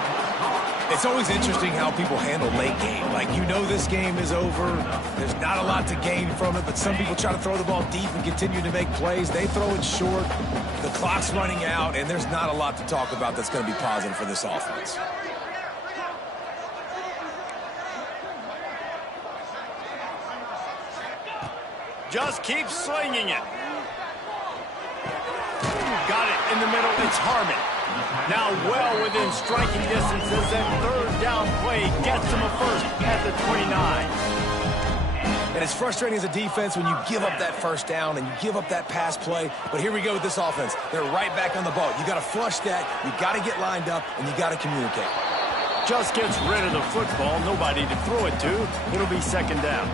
It's always interesting how people handle late game. Like, you know this game is over. There's not a lot to gain from it, but some people try to throw the ball deep and continue to make plays. They throw it short. The clock's running out, and there's not a lot to talk about that's going to be positive for this offense. Just keep slinging it. Got it in the middle. It's Harmon. Now well within striking distances, and 3rd down play gets him a first at the 29. And it's frustrating as a defense when you give up that 1st down and you give up that pass play. But here we go with this offense. They're right back on the ball. You got to flush that. You got to get lined up, and you got to communicate. Just gets rid of the football. Nobody to throw it to. It'll be 2nd down.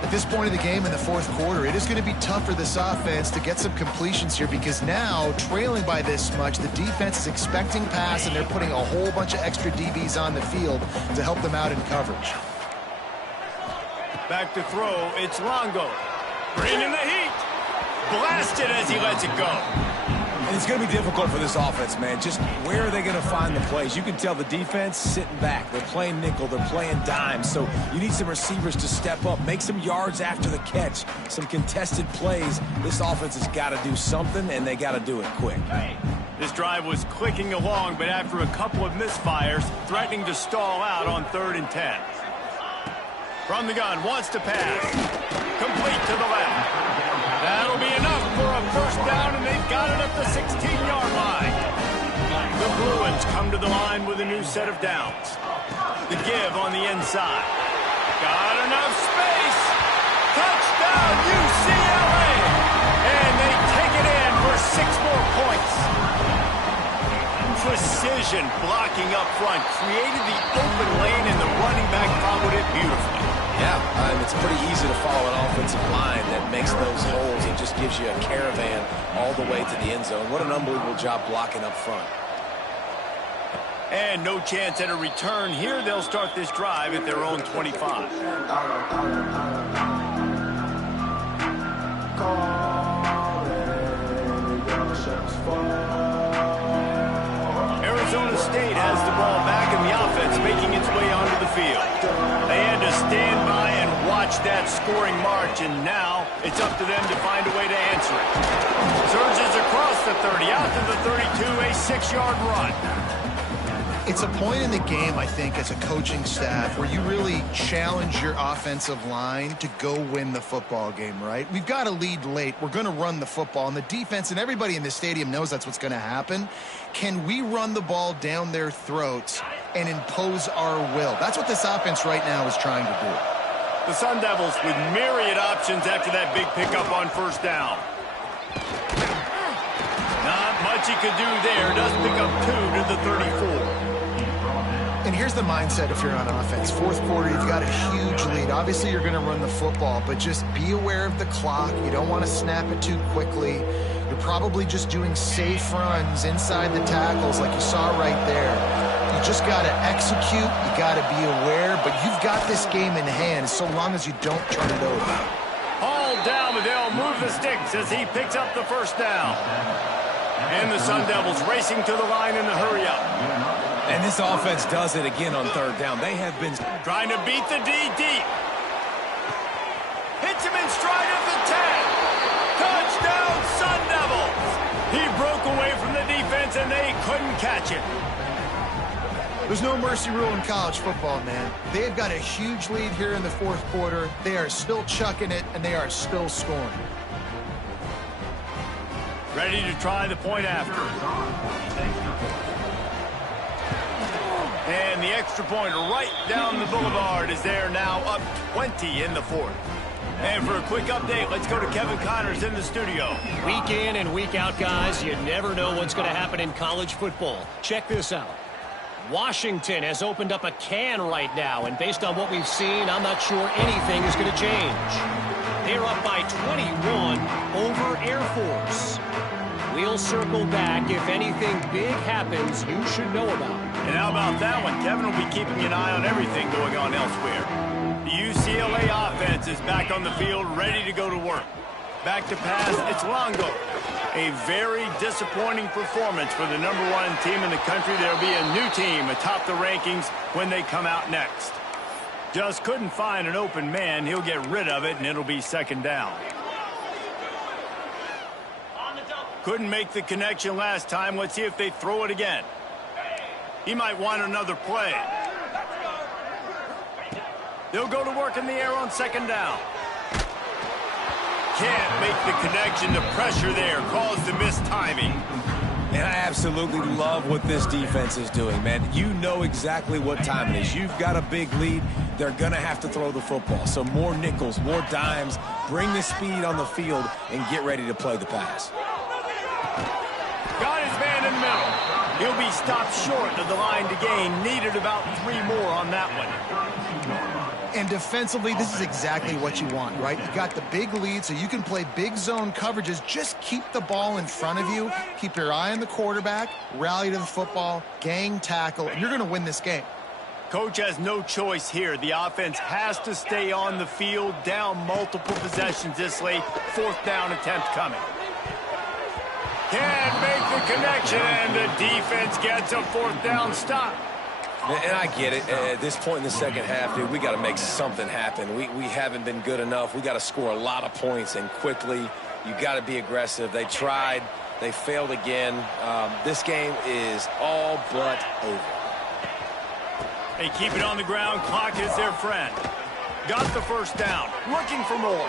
At this point of the game in the 4th quarter, it is going to be tough for this offense to get some completions here, because now, trailing by this much, the defense is expecting pass, and they're putting a whole bunch of extra DBs on the field to help them out in coverage. Back to throw. It's Longo. Bringing the heat. Blasted as he lets it go. And it's going to be difficult for this offense, man. Just where are they going to find the plays? You can tell the defense sitting back. They're playing nickel. They're playing dime. So you need some receivers to step up, make some yards after the catch, some contested plays. This offense has got to do something, and they got to do it quick. This drive was clicking along, but after a couple of misfires, threatening to stall out on 3rd and 10. From the gun, wants to pass. Complete to the left. That'll be enough for a 1st down, and they've got it at the 16-yard line. The Bruins come to the line with a new set of downs. The give on the inside. Got enough space. Touchdown, UCLA! And they take it in for 6 more points. Precision blocking up front created the open lane, and the running back followed it beautifully. Yeah, it's pretty easy to follow an offensive line that makes those holes and just gives you a caravan all the way to the end zone. What an unbelievable job blocking up front. And no chance at a return here. They'll start this drive at their own 25. Arizona State has the ball back in the offense, making its way onto the field. They had to stand by and watch that scoring march, and now it's up to them to find a way to answer it. Surges across the 30, out to the 32, a 6-yard run. It's a point in the game, I think, as a coaching staff where you really challenge your offensive line to go win the football game, right? We've got to lead late. We're going to run the football. And the defense and everybody in the stadium knows that's what's going to happen. Can we run the ball down their throats and impose our will? That's what this offense right now is trying to do. The Sun Devils with myriad options after that big pickup on first down. Not much he could do there. Does pick up 2 to the 34. And here's the mindset if you're on offense. Fourth quarter, you've got a huge lead. Obviously, you're going to run the football, but just be aware of the clock. You don't want to snap it too quickly. You're probably just doing safe runs inside the tackles like you saw right there. You just got to execute. You got to be aware, but you've got this game in hand so long as you don't turn it over. Hauled down, but they'll move the sticks as he picks up the first down. And the Sun Devils racing to the line in the hurry-up. And this offense does it again on third down. They have been trying to beat the D deep. Hits him in stride of the 10. Touchdown, Sun Devils. He broke away from the defense, and they couldn't catch him. There's no mercy rule in college football, man. They've got a huge lead here in the fourth quarter. They are still chucking it, and they are still scoring. Ready to try the point after. And the extra point right down the boulevard is there now, up 20 in the fourth. And for a quick update, let's go to Kevin Connors in the studio. Week in and week out, guys, you never know what's going to happen in college football. Check this out. Washington has opened up a can right now, and based on what we've seen, I'm not sure anything is going to change. They're up by 21 over Air Force. We'll circle back. If anything big happens, you should know about. And how about that one? Kevin will be keeping an eye on everything going on elsewhere. The UCLA offense is back on the field, ready to go to work. Back to pass, it's Longo. A very disappointing performance for the #1 team in the country. There'll be a new team atop the rankings when they come out next. Just couldn't find an open man. He'll get rid of it, and it'll be second down. Couldn't make the connection last time. Let's see if they throw it again. He might want another play. They'll go to work in the air on second down. Can't make the connection. The pressure there caused the missed timing. And I absolutely love what this defense is doing, man. You know exactly what time it is. You've got a big lead. They're going to have to throw the football. So more nickels, more dimes. Bring the speed on the field and get ready to play the pass. Got his man in the middle. He'll be stopped short of the line to gain. Needed about 3 more on that one. And defensively, this is exactly what you want, right? You got the big lead, so you can play big zone coverages. Just keep the ball in front of you. Keep your eye on the quarterback. Rally to the football. Gang tackle. And you're going to win this game. Coach has no choice here. The offense has to stay on the field, down multiple possessions this late. Fourth down attempt coming. Can't make the connection, and the defense gets a fourth down stop. And I get it. At this point in the second half, dude, we got to make something happen. We haven't been good enough. We got to score a lot of points and quickly. You got to be aggressive. They tried. They failed again. This game is all but over. They keep it on the ground. Clock is their friend. Got the first down. Looking for more.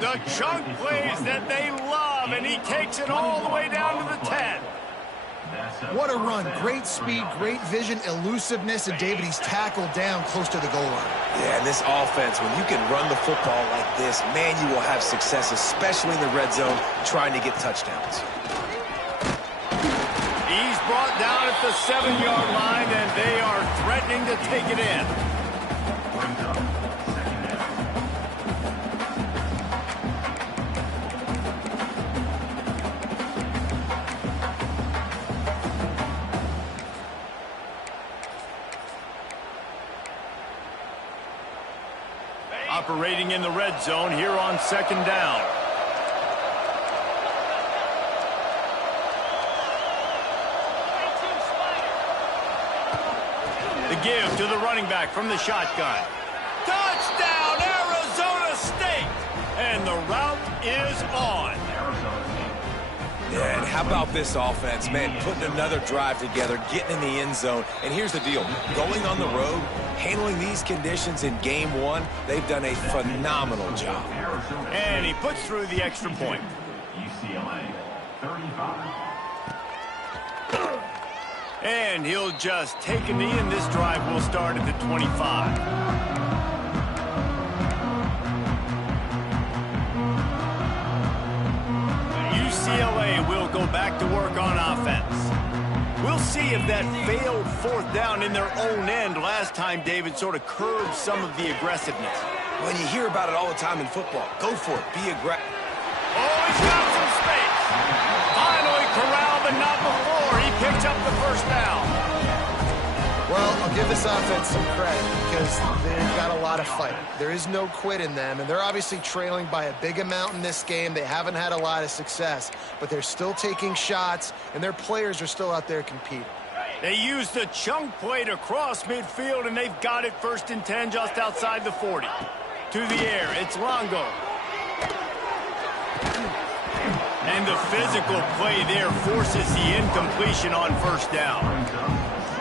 The chunk plays that they love, and he takes it all the way down to the 10. What a run. Great speed, great vision, elusiveness, and David, he's tackled down close to the goal line. Yeah, and this offense, when you can run the football like this, man, you will have success, especially in the red zone, trying to get touchdowns. He's brought down at the 7-yard line, and they are threatening to take it in. operating in the red zone here on second down. The give to the running back from the shotgun. Touchdown, Arizona State! And the route is on. Yeah, and how about this offense, man, putting another drive together, getting in the end zone. And here's the deal. Going on the road, handling these conditions in game one, they've done a phenomenal job. And he puts through the extra point. UCLA 35. And he'll just take a knee, and this drive will start at the 25. UCLA will go back to work on offense. We'll see if that failed fourth down in their own end last time, David, sort of curbed some of the aggressiveness. Well, you hear about it all the time in football. Go for it. Be aggressive. Oh, he's got some space. Finally corralled, but not before. He picks up the first down. Well, I'll give this offense some credit because they've got a lot of fight. There is no quit in them, and they're obviously trailing by a big amount in this game. They haven't had a lot of success, but they're still taking shots, and their players are still out there competing. They used the chunk play to cross midfield, and they've got it 1st and 10 just outside the 40. To the air, it's Longo. And the physical play there forces the incompletion on 1st down.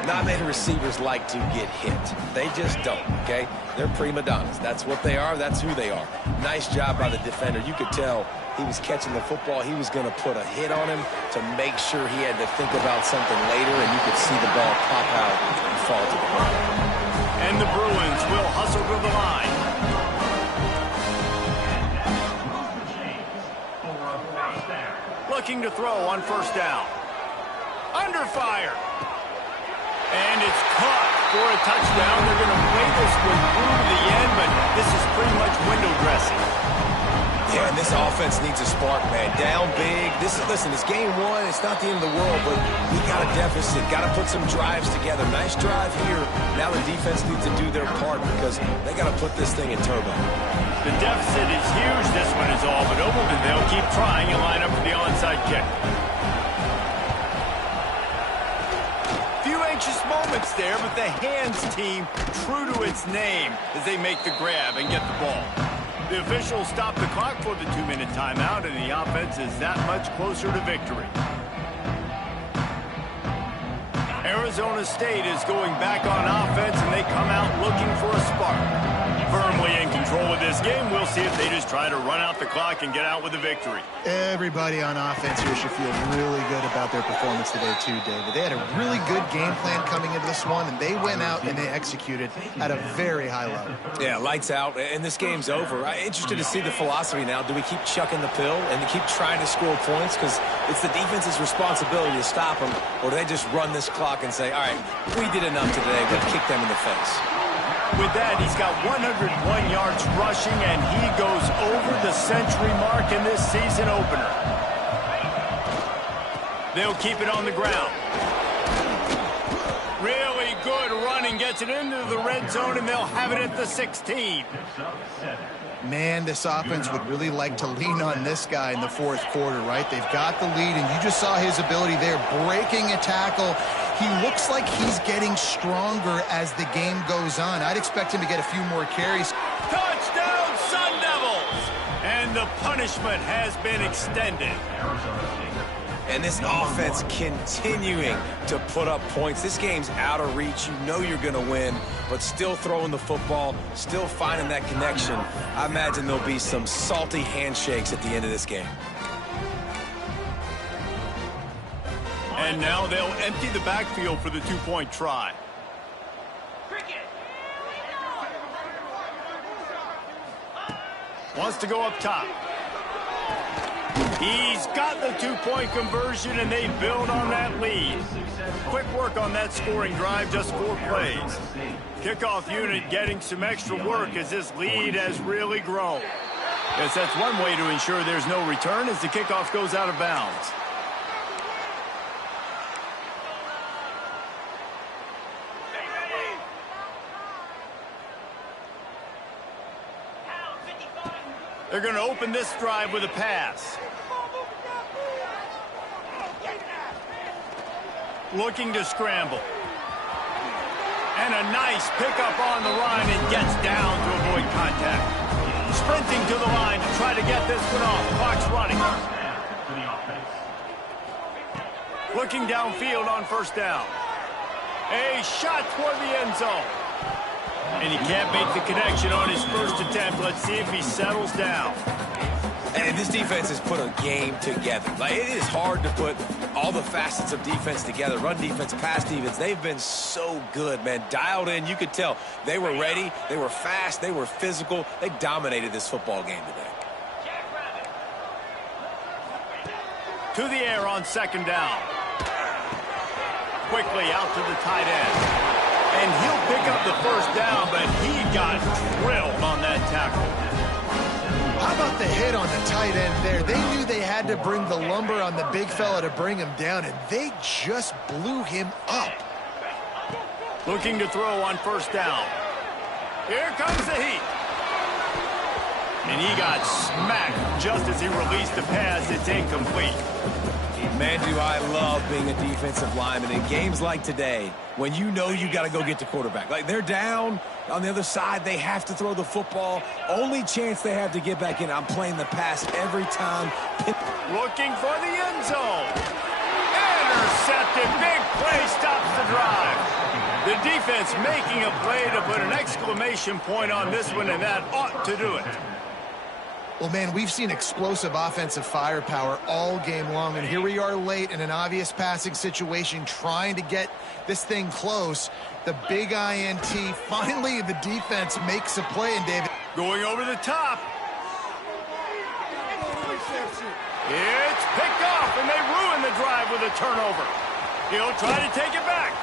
Not many receivers like to get hit. They just don't, okay? They're prima donnas. That's what they are. That's who they are. Nice job by the defender. You could tell he was catching the football. He was going to put a hit on him to make sure he had to think about something later, and you could see the ball pop out and fall to the ground. And the Bruins will hustle to the line. Looking to throw on 1st down. Under fire. And it's caught for a touchdown. They're going to play this one through to the end, but this is pretty much window dressing. Yeah, and this offense needs a spark, man. Down big. Listen, it's game one. It's not the end of the world, but we got a deficit. Got to put some drives together. Nice drive here. Now the defense needs to do their part because they got to put this thing in turbo. The deficit is huge. This one is all but over, but they'll keep trying and line up for the onside kick. Few anxious moments there, but the hands team true to its name as they make the grab and get the ball. The officials stop the clock for the 2-minute timeout, and the offense is that much closer to victory. Arizona State is going back on offense, and they come out looking for a spark. Firmly in control of this game. We'll see if they just try to run out the clock and get out with a victory. Everybody on offense here should feel really good about their performance today too, David. They had a really good game plan coming into this one, and they went out and they executed at a very high level. Yeah, lights out, and this game's over. I'm interested to see the philosophy now. Do we keep chucking the pill and to keep trying to score points because it's the defense's responsibility to stop them, or do they just run this clock and say, all right, we did enough today, but kick them in the face? With that, he's got 101 yards rushing, and he goes over the century mark in this season opener. They'll keep it on the ground. Really good running, gets it into the red zone, and they'll have it at the 16. Man, this offense would really like to lean on this guy in the 4th quarter, right? They've got the lead, and you just saw his ability there, breaking a tackle. He looks like he's getting stronger as the game goes on. I'd expect him to get a few more carries. Touchdown, Sun Devils! And the punishment has been extended. And this offense continuing to put up points. This game's out of reach. You know you're going to win, but still throwing the football, still finding that connection. I imagine there'll be some salty handshakes at the end of this game. And now they'll empty the backfield for the 2-point try. Wants to go up top. He's got the 2-point conversion, and they build on that lead. Quick work on that scoring drive, just 4 plays. Kickoff unit getting some extra work as this lead has really grown. Yes, that's one way to ensure there's no return as the kickoff goes out of bounds. They're going to open this drive with a pass. Looking to scramble. And a nice pickup on the line and gets down to avoid contact. Sprinting to the line to try to get this one off. Clock's running. Looking downfield on first down. A shot toward the end zone. And he can't make the connection on his first attempt. Let's see if he settles down. And this defense has put a game together. Like, it is hard to put all the facets of defense together. Run defense, pass defense. They've been so good, man. Dialed in. You could tell they were ready. They were fast. They were physical. They dominated this football game today. To the air on second down. Quickly out to the tight end. And he'll pick up the first down, but he got drilled on that tackle. How about the hit on the tight end there? They knew they had to bring the lumber on the big fella to bring him down, and they just blew him up. Looking to throw on first down. Here comes the heat. And he got smacked just as he released the pass. It's incomplete. Man, do I love being a defensive lineman in games like today when you know you got to go get the quarterback. Like, they're down on the other side. They have to throw the football. Only chance they have to get back in. I'm playing the pass every time. Looking for the end zone. Intercepted. Big play stops the drive. The defense making a play to put an exclamation point on this one, and that ought to do it. Well, man, we've seen explosive offensive firepower all game long, and here we are late in an obvious passing situation trying to get this thing close. The big INT, finally the defense makes a play, and David. Going over the top. It's picked off, and they ruin the drive with a turnover. He'll try to take it back.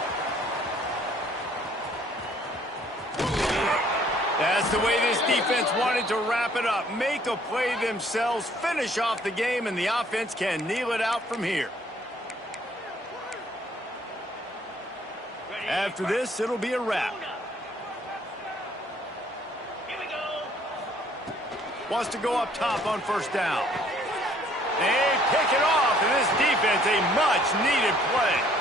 That's the way this defense wanted to wrap it up. Make a play themselves, finish off the game, and the offense can kneel it out from here. After this, it'll be a wrap. Here we go. Wants to go up top on first down. They pick it off, and this defense, a much-needed play.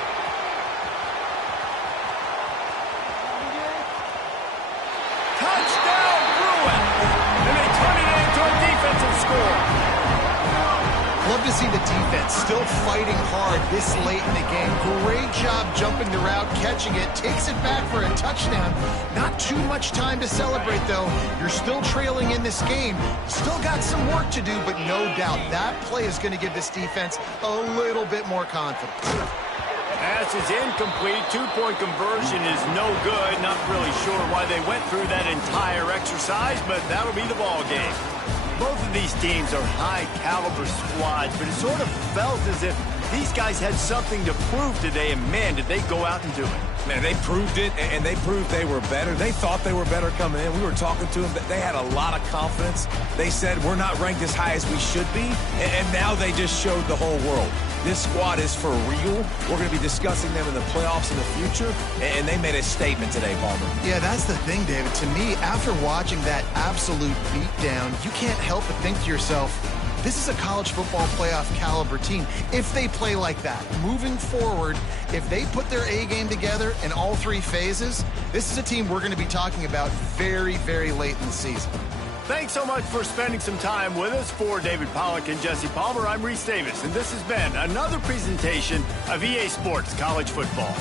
Touchdown, Bruin! And they turn it into a defensive score. Love to see the defense still fighting hard this late in the game. Great job jumping the route, catching it, takes it back for a touchdown. Not too much time to celebrate, though. You're still trailing in this game. Still got some work to do, but no doubt that play is going to give this defense a little bit more confidence. Pass is incomplete. Two-point conversion is no good. Not really sure why they went through that entire exercise, but that'll be the ball game. Both of these teams are high-caliber squads, but it sort of felt as if these guys had something to prove today, and man, did they go out and do it. Man, they proved it, and they proved they were better. They thought they were better coming in. We were talking to them. They had a lot of confidence. They said, we're not ranked as high as we should be, and now they just showed the whole world. This squad is for real. We're going to be discussing them in the playoffs in the future, and they made a statement today, Palmer. Yeah, that's the thing, David. To me, after watching that absolute beatdown, you can't help but think to yourself, this is a college football playoff caliber team. If they play like that, moving forward, if they put their A game together in all three phases, this is a team we're going to be talking about very, very late in the season. Thanks so much for spending some time with us. For David Pollack and Jesse Palmer, I'm Reese Davis, and this has been another presentation of EA Sports College Football.